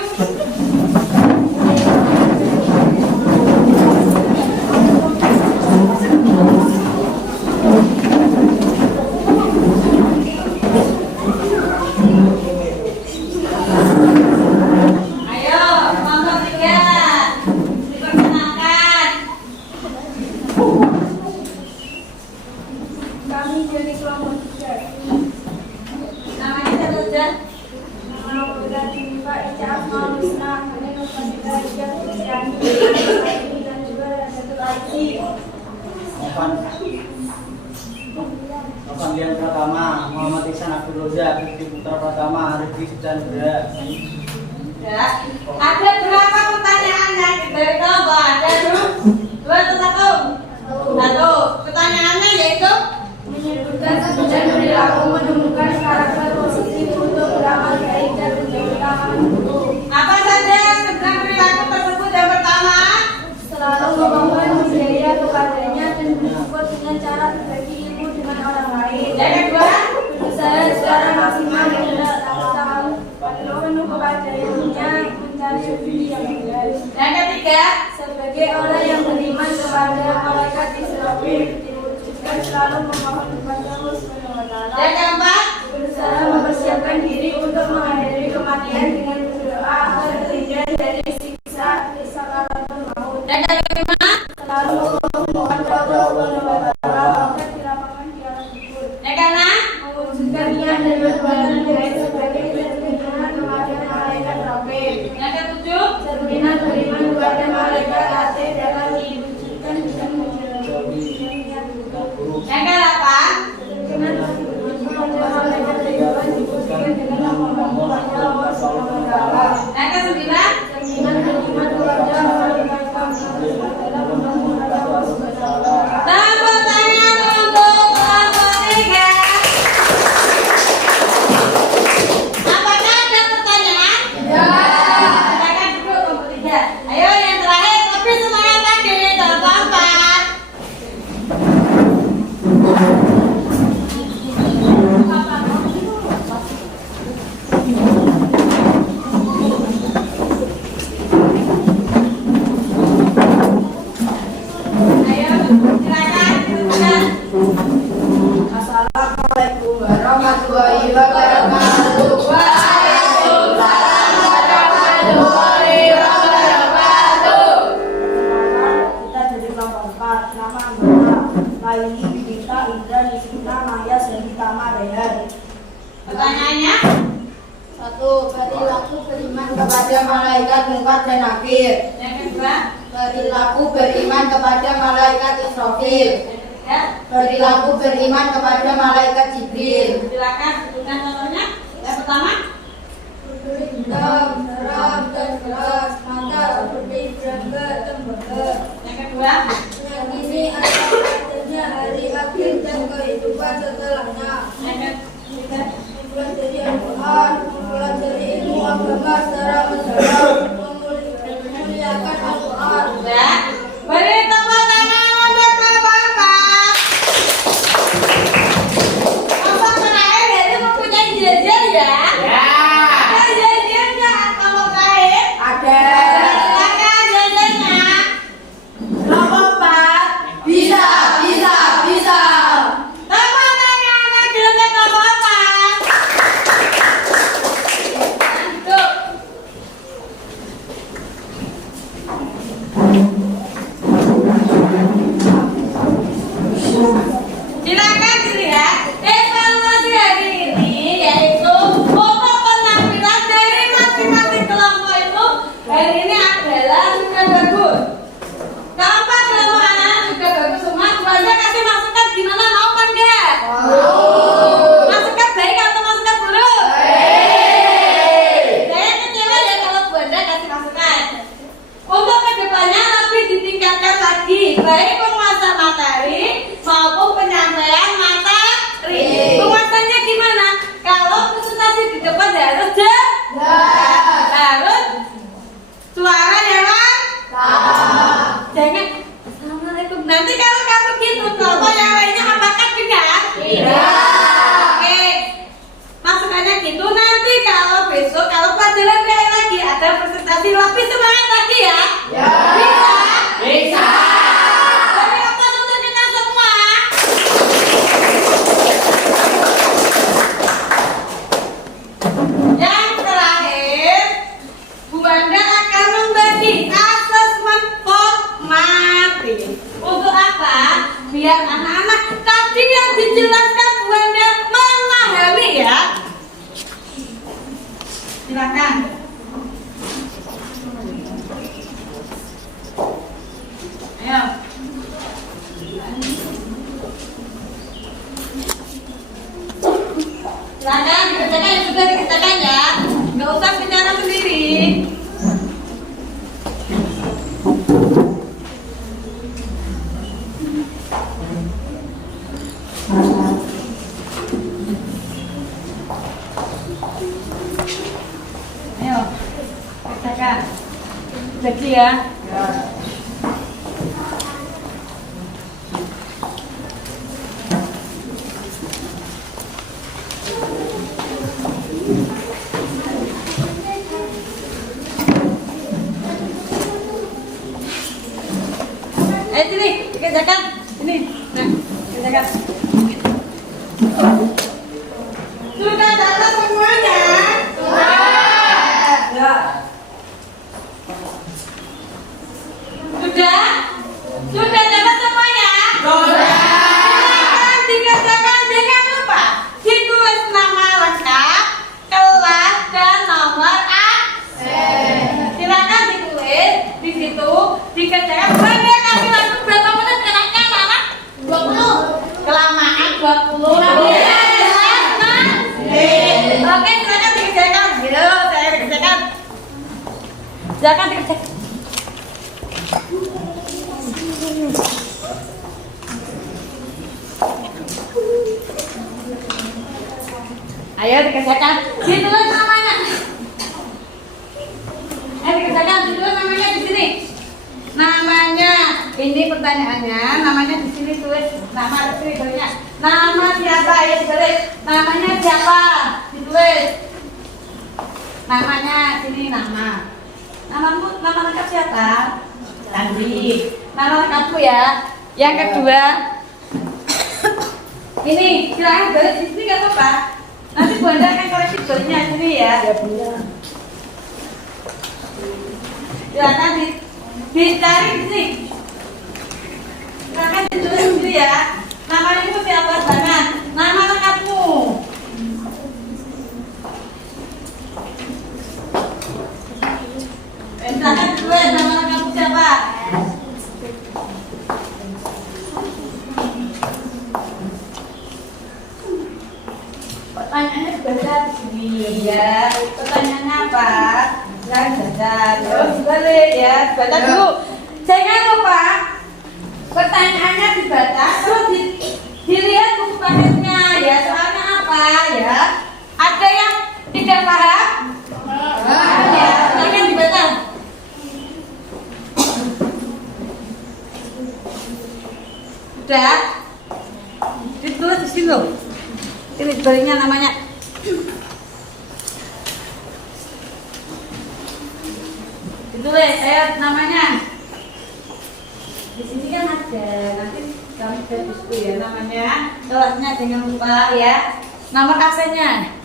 Ayo, kelompok 3. Diperkenalkan. Kami dari kelompok 3. Namanya siapa saja? Nama berarti Mbak Ica Asmaul Husna, kami Nurfadila Ijaz Kristiani, dan juga satu lagi. Panggilan pertama Muhammad Ihsan Abdul Roza, Fikri Putra Pratama, Rifki Suchandra. Ya. Ada berapa pertanyaan yang dari kelompok? Ada 2 atau 1? 1. Pertanyaannya yaitu Menyebutkan dan perilaku menemukan karakter positif untuk beramal baik dan menjauhi larangan buruk. apa saja tentang perilaku tersebut? Yang pertama, Selalu memohon hidayah kepadanya dan bersyukur dengan cara berbagi ilmu dengan orang lain. yang kedua, Berusaha secara maksimal dan tahu penuh kepada ilmunya, mencari rezeki yang baik. yang ketiga, Sebagai orang yang beriman kepada malaikat Israfil, diwujudkan selalu memohon kepada Allah Subhanahu wa Ta'ala. yang keempat, Berusaha mempersiapkan diri untuk menghadiri kematian dengan berdoa agar terhindar dari siksa sakaratul maut. yang kelima, Selalu memohon kepada Allah Subhanahu wa Ta'ala agar dilapangkan di alam kubur. yang keenam, Mewujudkan niat dan perbuatan baik sebagai cerminan kepada malaikat Rafil. yang ketujuh, Cerminan beriman kepada malaikat Atid dapat diwujudkan dengan menjauhi niat buruk. yang kedelapan, Cerminan beriman kepada malaikat Ridwan diwujudkan dengan memohon kepada Allah Subhanahu wa Ta'ala. yang kesembilan, Cerminan beriman kepada malaikat Rahmat dalam memohon kepada Allah Subhanahu wa Ta'ala. tepuk tangan untuk kelompok 3. Apakah ada pertanyaan? Ya. Silakan duduk kelompok 3. Ayo yang terakhir, tapi semangat lagi kelompok 4. Ayo, silakan dudukkan. Assalamualaikum warahmatullahi wabarakatuh. Kita jadi kelompok 4. Nama anggota Laili, Bidita, Indra, Nisina, Maya, Selita, Rehan. Pertanyaannya? 1. Perilaku beriman kepada malaikat Munkar dan Nakir. Yang kedua, Perilaku beriman kepada malaikat Israfil. yang ketiga, Perilaku beriman kepada malaikat Jibril. silakan dudukkan contohnya. Yang pertama, Hitam, terang, dan keras, mata seperti berangga, tembaga. yang kedua, Yang ini adalah artinya hari akhir dan kehidupan setelahnya. yang ketiga, Mempelajari Al-Quran, mempelajari ilmu agama secara mendalam, memuliakan Al-Quran. sudah. Beri tepuk tangan untuk kelompok 4. Kelompok terakhir jadi mempunyai jajan ya? Ya. Ada jajannya kelompok terakhir? Ada. Silakan jajannya. Kelompok 4. Bisa. Tepuk tangan lagi untuk kelompok 4. Duduk. silakan. Ayo. Silakan dikerjakan yang sudah dikerjakan ya. Nggak usah bicara sendiri. Ayo, kerjakan. Jadi ya. Sini, kerjakan. Ini, nah, kerjakan. Sudah datang semuanya? Sudah. Sudah? Sudah dapat semuanya? Sudah. Silakan dikerjakan, jangan lupa ditulis nama lengkap, kelas dan nomor absen. Silakan ditulis di situ, dikerjakan. Boleh kasih waktu berapa menit kerjakan anak? 20. Kelamaan 20. Oke, silakan dikerjakan. Yo, saya dikerjakan. Silakan dikerjakan. Ayo dikerjakan. Ditulis namanya. Dikerjakan. Ditulis namanya di sini. Namanya. Ini pertanyaannya. Namanya di sini tulis. Nama di sini tulisnya. Nama siapa? Ya ditulis. Namanya siapa? Ditulis. Namanya sini nama. Namamu, nama lengkap siapa? Tandi. Nama lengkapku ya. Yang kedua. Ini silakan tulis di sini nggak apa-apa. Nanti Bu Anda akan koreksi tulisnya sini ya. Silakan dicari di sini. Silakan ditulis sendiri ya. Namanya itu siapa? Jangan. Nama lengkapmu. Silakan ditulis nama lengkapmu siapa? Pertanyaannya baca di sini ya. Pertanyaannya apa? Silakan baca. Terus balik ya. Baca dulu. Jangan lupa pertanyaannya dibaca. Terus dilihat buku paketnya ya. Soalnya apa ya? Ada yang tidak paham? Ya. Silakan dibaca. Sudah. Ditulis di sini loh. Ini barinya namanya. Ditulis saya namanya. Di sini kan ada. Nanti kamu tulis ya namanya. Kelasnya jangan lupa ya. Nomor absennya.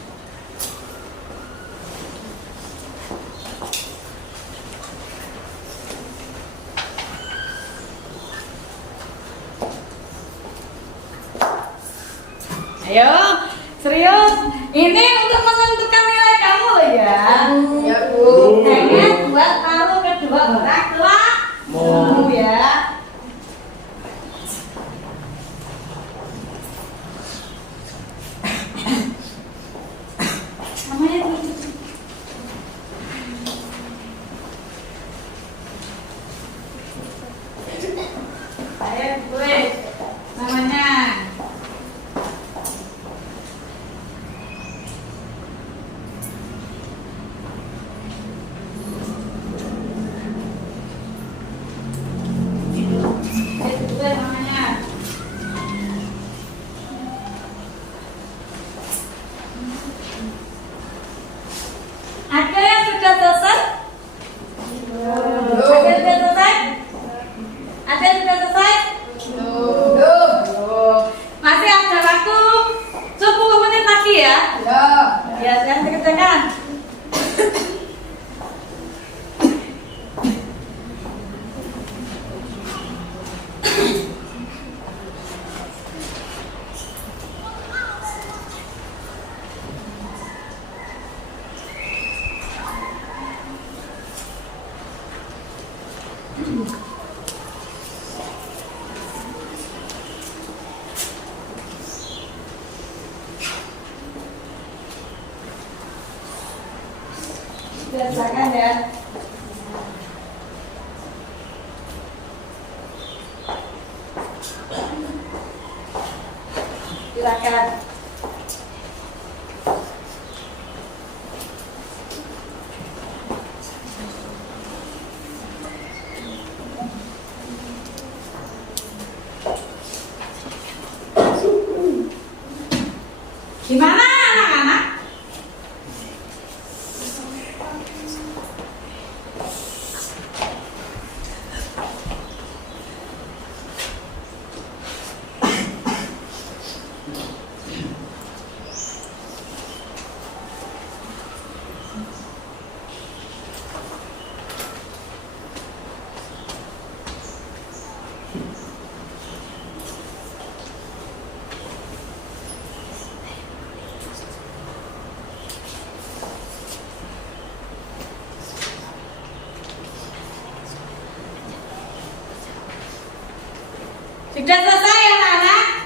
Ayo, serius. Ini untuk menentukan nilai kamu loh ya. Ya Bu. Jangan buat malu kedua orang tuamu ya. Namanya itu. Ayo tulis namanya. Biasakan ya. Silakan. Gimana anak-anak? Sudah selesai ya anak-anak?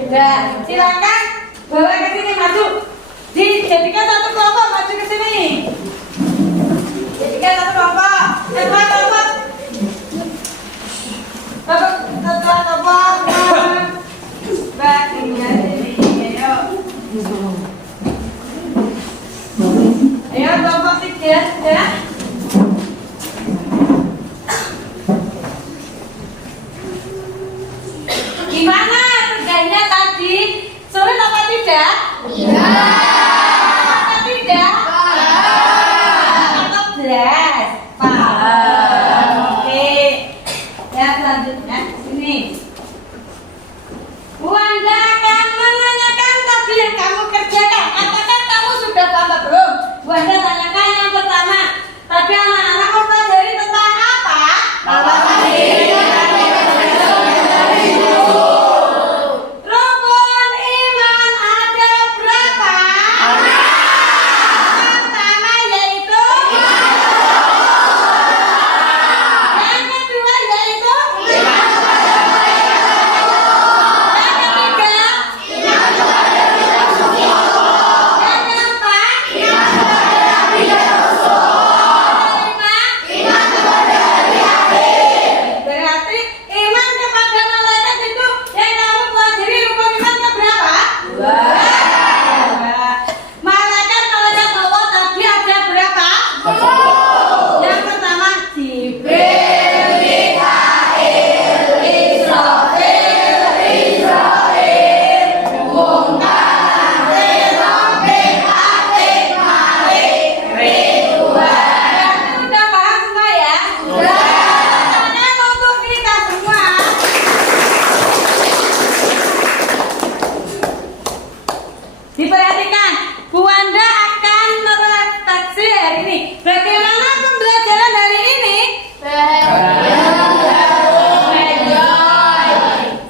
Sudah. Silakan bawa ke sini, maju. Dijadikan satu kelompok, maju ke sini. Jadikan satu kelompok. Kelompok. Kelompok. Baik, ini ayo. Ayo kelompok 3 sudah. Gimana kerjanya tadi? Sulit apa tidak? Iya. Apa tidak? Atau belas? Paham. Oke. Ya selanjutnya sini. Bu Anda akan menanyakan tadi yang kamu kerjakan. Apakah kamu sudah tambah belum? Bu Anda tanyakan yang pertama. Tadi anak-anak mempelajari tentang apa? Rukun iman ada berapa? Pertama yaitu yang kedua yaitu yang ketiga yang keempat berarti iman kepada malaikat itu yang kamu pelajari rukun iman keberapa? Dua. Malaikat Allah tadi ada berapa? Yang pertama Jibril, Mikail, Israfil, Munkar, Nakir, Atik, Malik, Ridwan. Udah paham semua ya? Sudah. Pertanyaan untuk kita semua. Diperhatikan, Bu Wanda akan merefleksi hari ini. Bagaimana pembelajaran hari ini?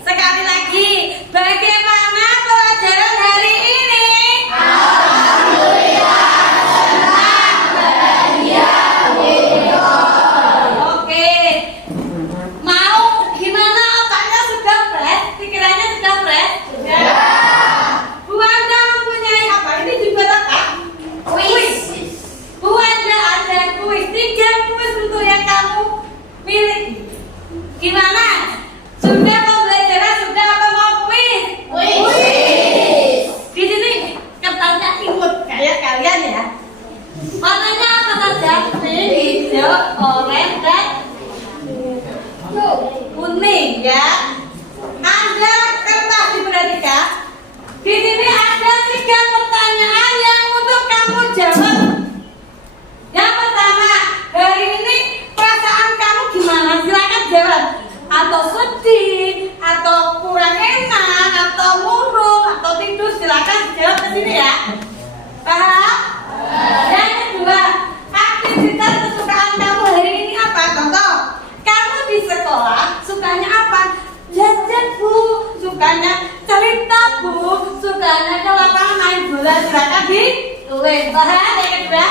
Sekali lagi, bagaimana pelajaran hari ini? Oke. Mau gimana otaknya sudah fresh? Pikirannya sudah fresh? Sudah. Bu Wanda mempunyai apa? Ini juga apa? Kuis. Bu Wanda ada kuis. 3 kuis untuk yang kamu miliki. Gimana? Sudah pembelajaran? Sudah apa mau kuis? Kuis. Di sini kertasnya imut kayak kalian ya. Warnanya apa saja? Pink, hijau, oranye, dan kuning ya. Ada kertas diperhatikan. Di sini ada 3 pertanyaan yang untuk kamu jawab. Yang pertama, hari ini perasaan kamu gimana? Silakan jawab. Atau sedih, atau kurang enak, atau murung, atau tidur. Silakan jawab ke sini ya. Paham? Yang kedua, aktivitas kesukaan kamu hari ini apa? Contoh, kamu di sekolah sukanya apa? Jajan Bu, sukanya cerita Bu, sukanya ke lapangan main bola. Silakan ditulis. Paham? Yang kedua.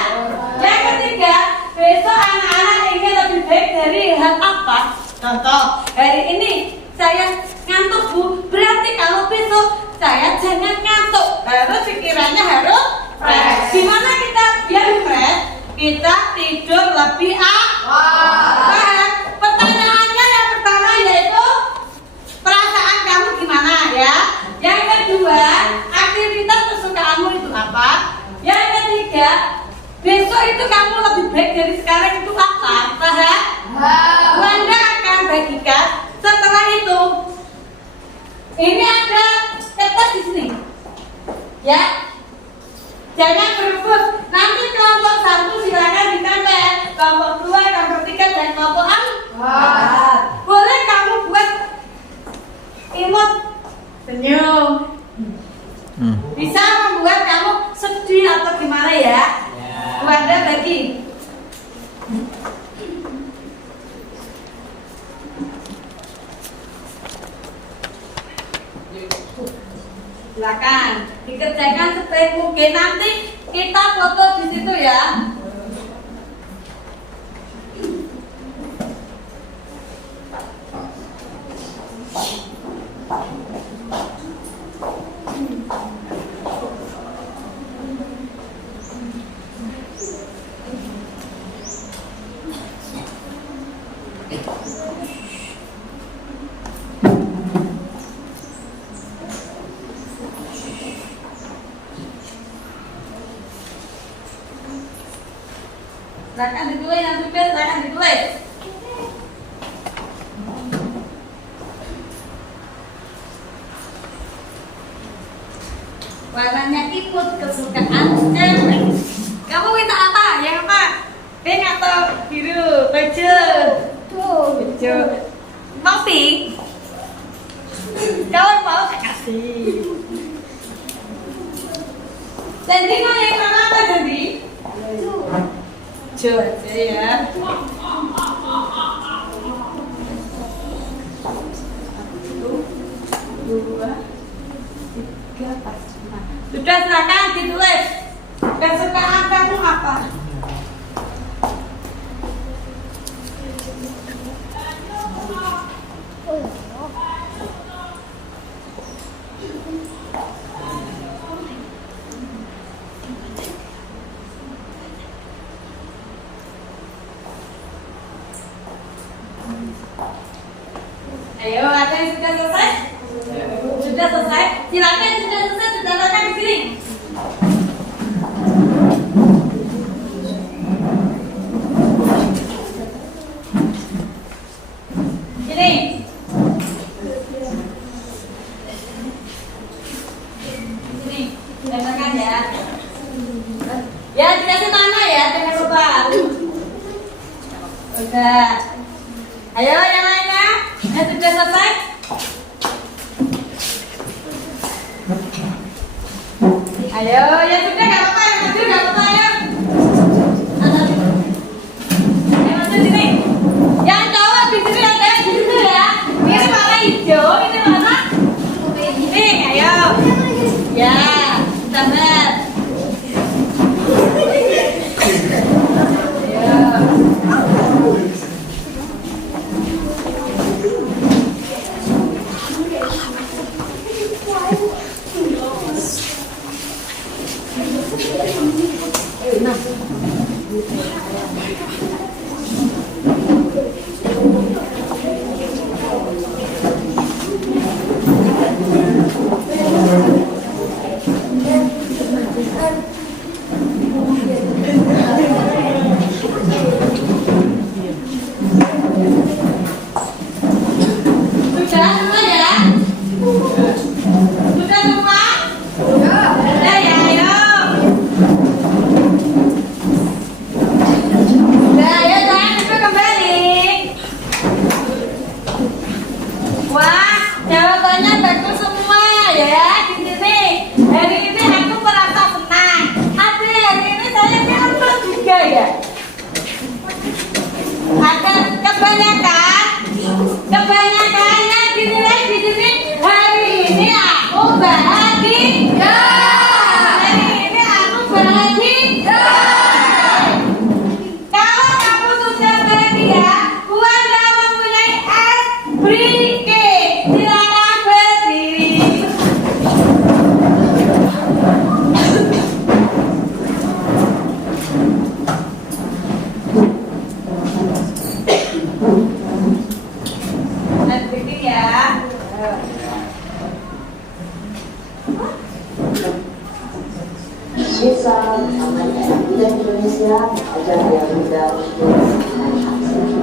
Yang ketiga, besok anak-anak ingin lebih baik dari hal apa? Contoh, hari ini saya ngantuk Bu, berarti kalau besok saya jangan ngantuk. Harus pikirannya harus fresh. Gimana kita biar fresh? kita tidur lebih awal. Pertanyaannya yang pertama yaitu perasaan kamu gimana ya? Yang kedua, aktivitas kesukaanmu itu apa? Yang ketiga, besok itu kamu lebih baik dari sekarang itu apa? Paham? Wanda akan bagikan setelah itu. Ini ada kertas di sini, ya. Jangan berebut. Nanti kelompok 1 silakan ditempel, kelompok 2, kelompok 3 dan kelompok 4. Boleh kamu buat imut senyum. Bisa membuat kamu sedih atau gimana ya? Wanda bagi. Silakan dikerjakan sebaik mungkin. Nanti kita foto di situ ya. Silakan ditulis, yang sudah silakan ditulis. Warnanya ikut kesukaan cewek. Kamu minta apa? Yang apa? Pink atau biru? Hijau. Hijau. Mau pink? Kalau mau saya kasih. Jadi mau yang mana apa jadi? Hijau aja ya. Dua, tiga, pas. Sudah silakan ditulis. Kesukaan kamu apa? Ayo, ada yang sudah selesai? Sudah selesai? Silakan sudah selesai, sudah makan di sini. Sini. Sini, sudah makan ya. Ya, dikasih tanah ya, jangan lupa. Udah. Ayo yang lainnya, yang sudah selesai. Ayo, yang sudah nggak apa-apa, yang maju nggak apa-apa ya. Ayo maju sini. Yang cowok di sini, yang cewek di situ ya. Ini warna hijau, ini warna pink. Ayo. Ya, sabar. Sudah semua ya? Sudah semua? Sudah ya, ayo. Sudah, ayo jangan lupa kembali. Wah, jawabannya bagus semua ya di sini. Hari ini aku merasa senang. Tapi hari ini saya pintar juga ya. Ada kebanyakannya dinilai di sini. Hari ini aku bahagia. Hari ini aku bahagia. Kalau kamu sudah bahagia, Wanda mempunyai es brike. Silakan berdiri. bisa bersama dengan Budaya Indonesia agar yang muda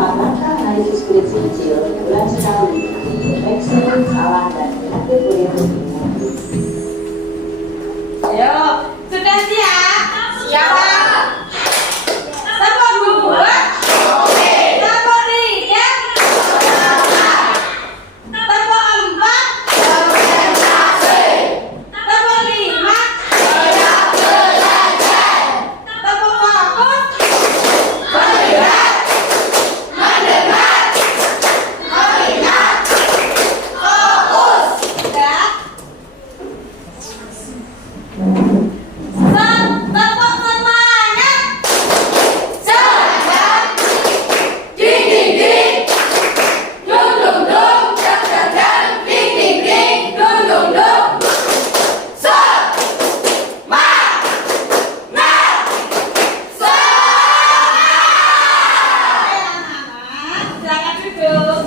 apakah hari spirit kecil bulan sekali infeksi, salah dan penyakit kulit. Ayo, sudah siap? Siap. Tepuk dua. Tepuk tiga. Tepuk empat. Tepuk lima. Tepuk fokus. Mendengar. Mengingat. Fokus. Ya. Tepuk semangat. Semangat. Ding ding ding. Dung dung dung. Dang dang dang. Ding ding ding. Dung dung dung. Semangat. Semangat. Silakan duduk.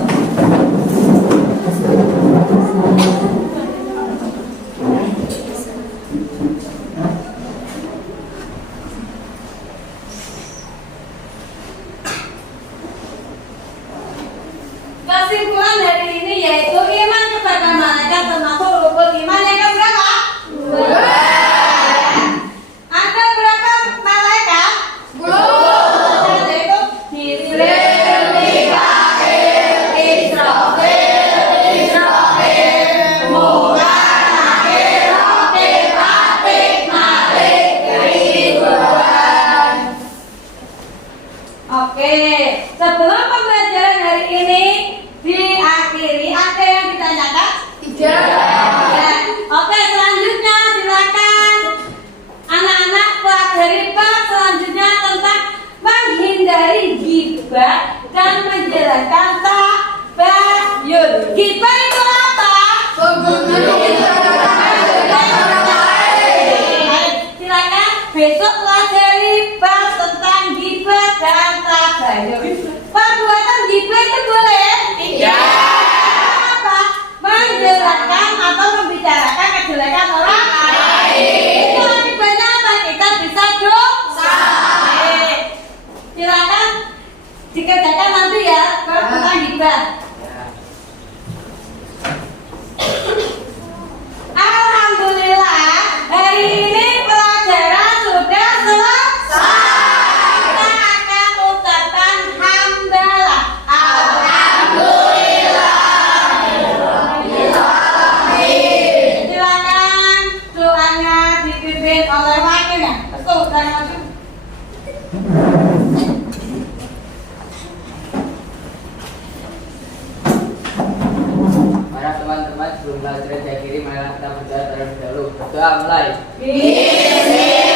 Kesimpulan hari ini yaitu iman kepada malaikat termasuk rukun iman yang keberapa? Dua. Ada berapa malaikat? 10. Yaitu Jibril, Mikail, Israfil, Munkar, Nakir, Raqib, Atid, Malik, Ridwan. Oke, sebelum pembelajaran hari ini diakhiri, ada yang ditanyakan? Tidak. Ya. Oke, selanjutnya silakan anak-anak pelajari bab selanjutnya tentang menghindari ghibah dan menjelaskan tabayun. Ghibah itu apa? Silakan besok pelajari bab tentang ghibah dan tabayun. Perbuatan ghibah itu boleh? Tidak. Apa? Menjelaskan atau membicarakan kejelekan orang lain. Itu akibatnya apa? Kita bisa dosa. Silakan dikerjakan nanti ya tentang ghibah. Alhamdulillah, hari ini pelajaran sudah selesai. Kita akan ucapkan hamdalah. Silakan doanya dipimpin oleh wakilnya. Betul, dan maju. Para teman-teman sebelum belajar diakhiri, marilah kita berdoa terlebih dahulu. Berdoa mulai. Bismillah.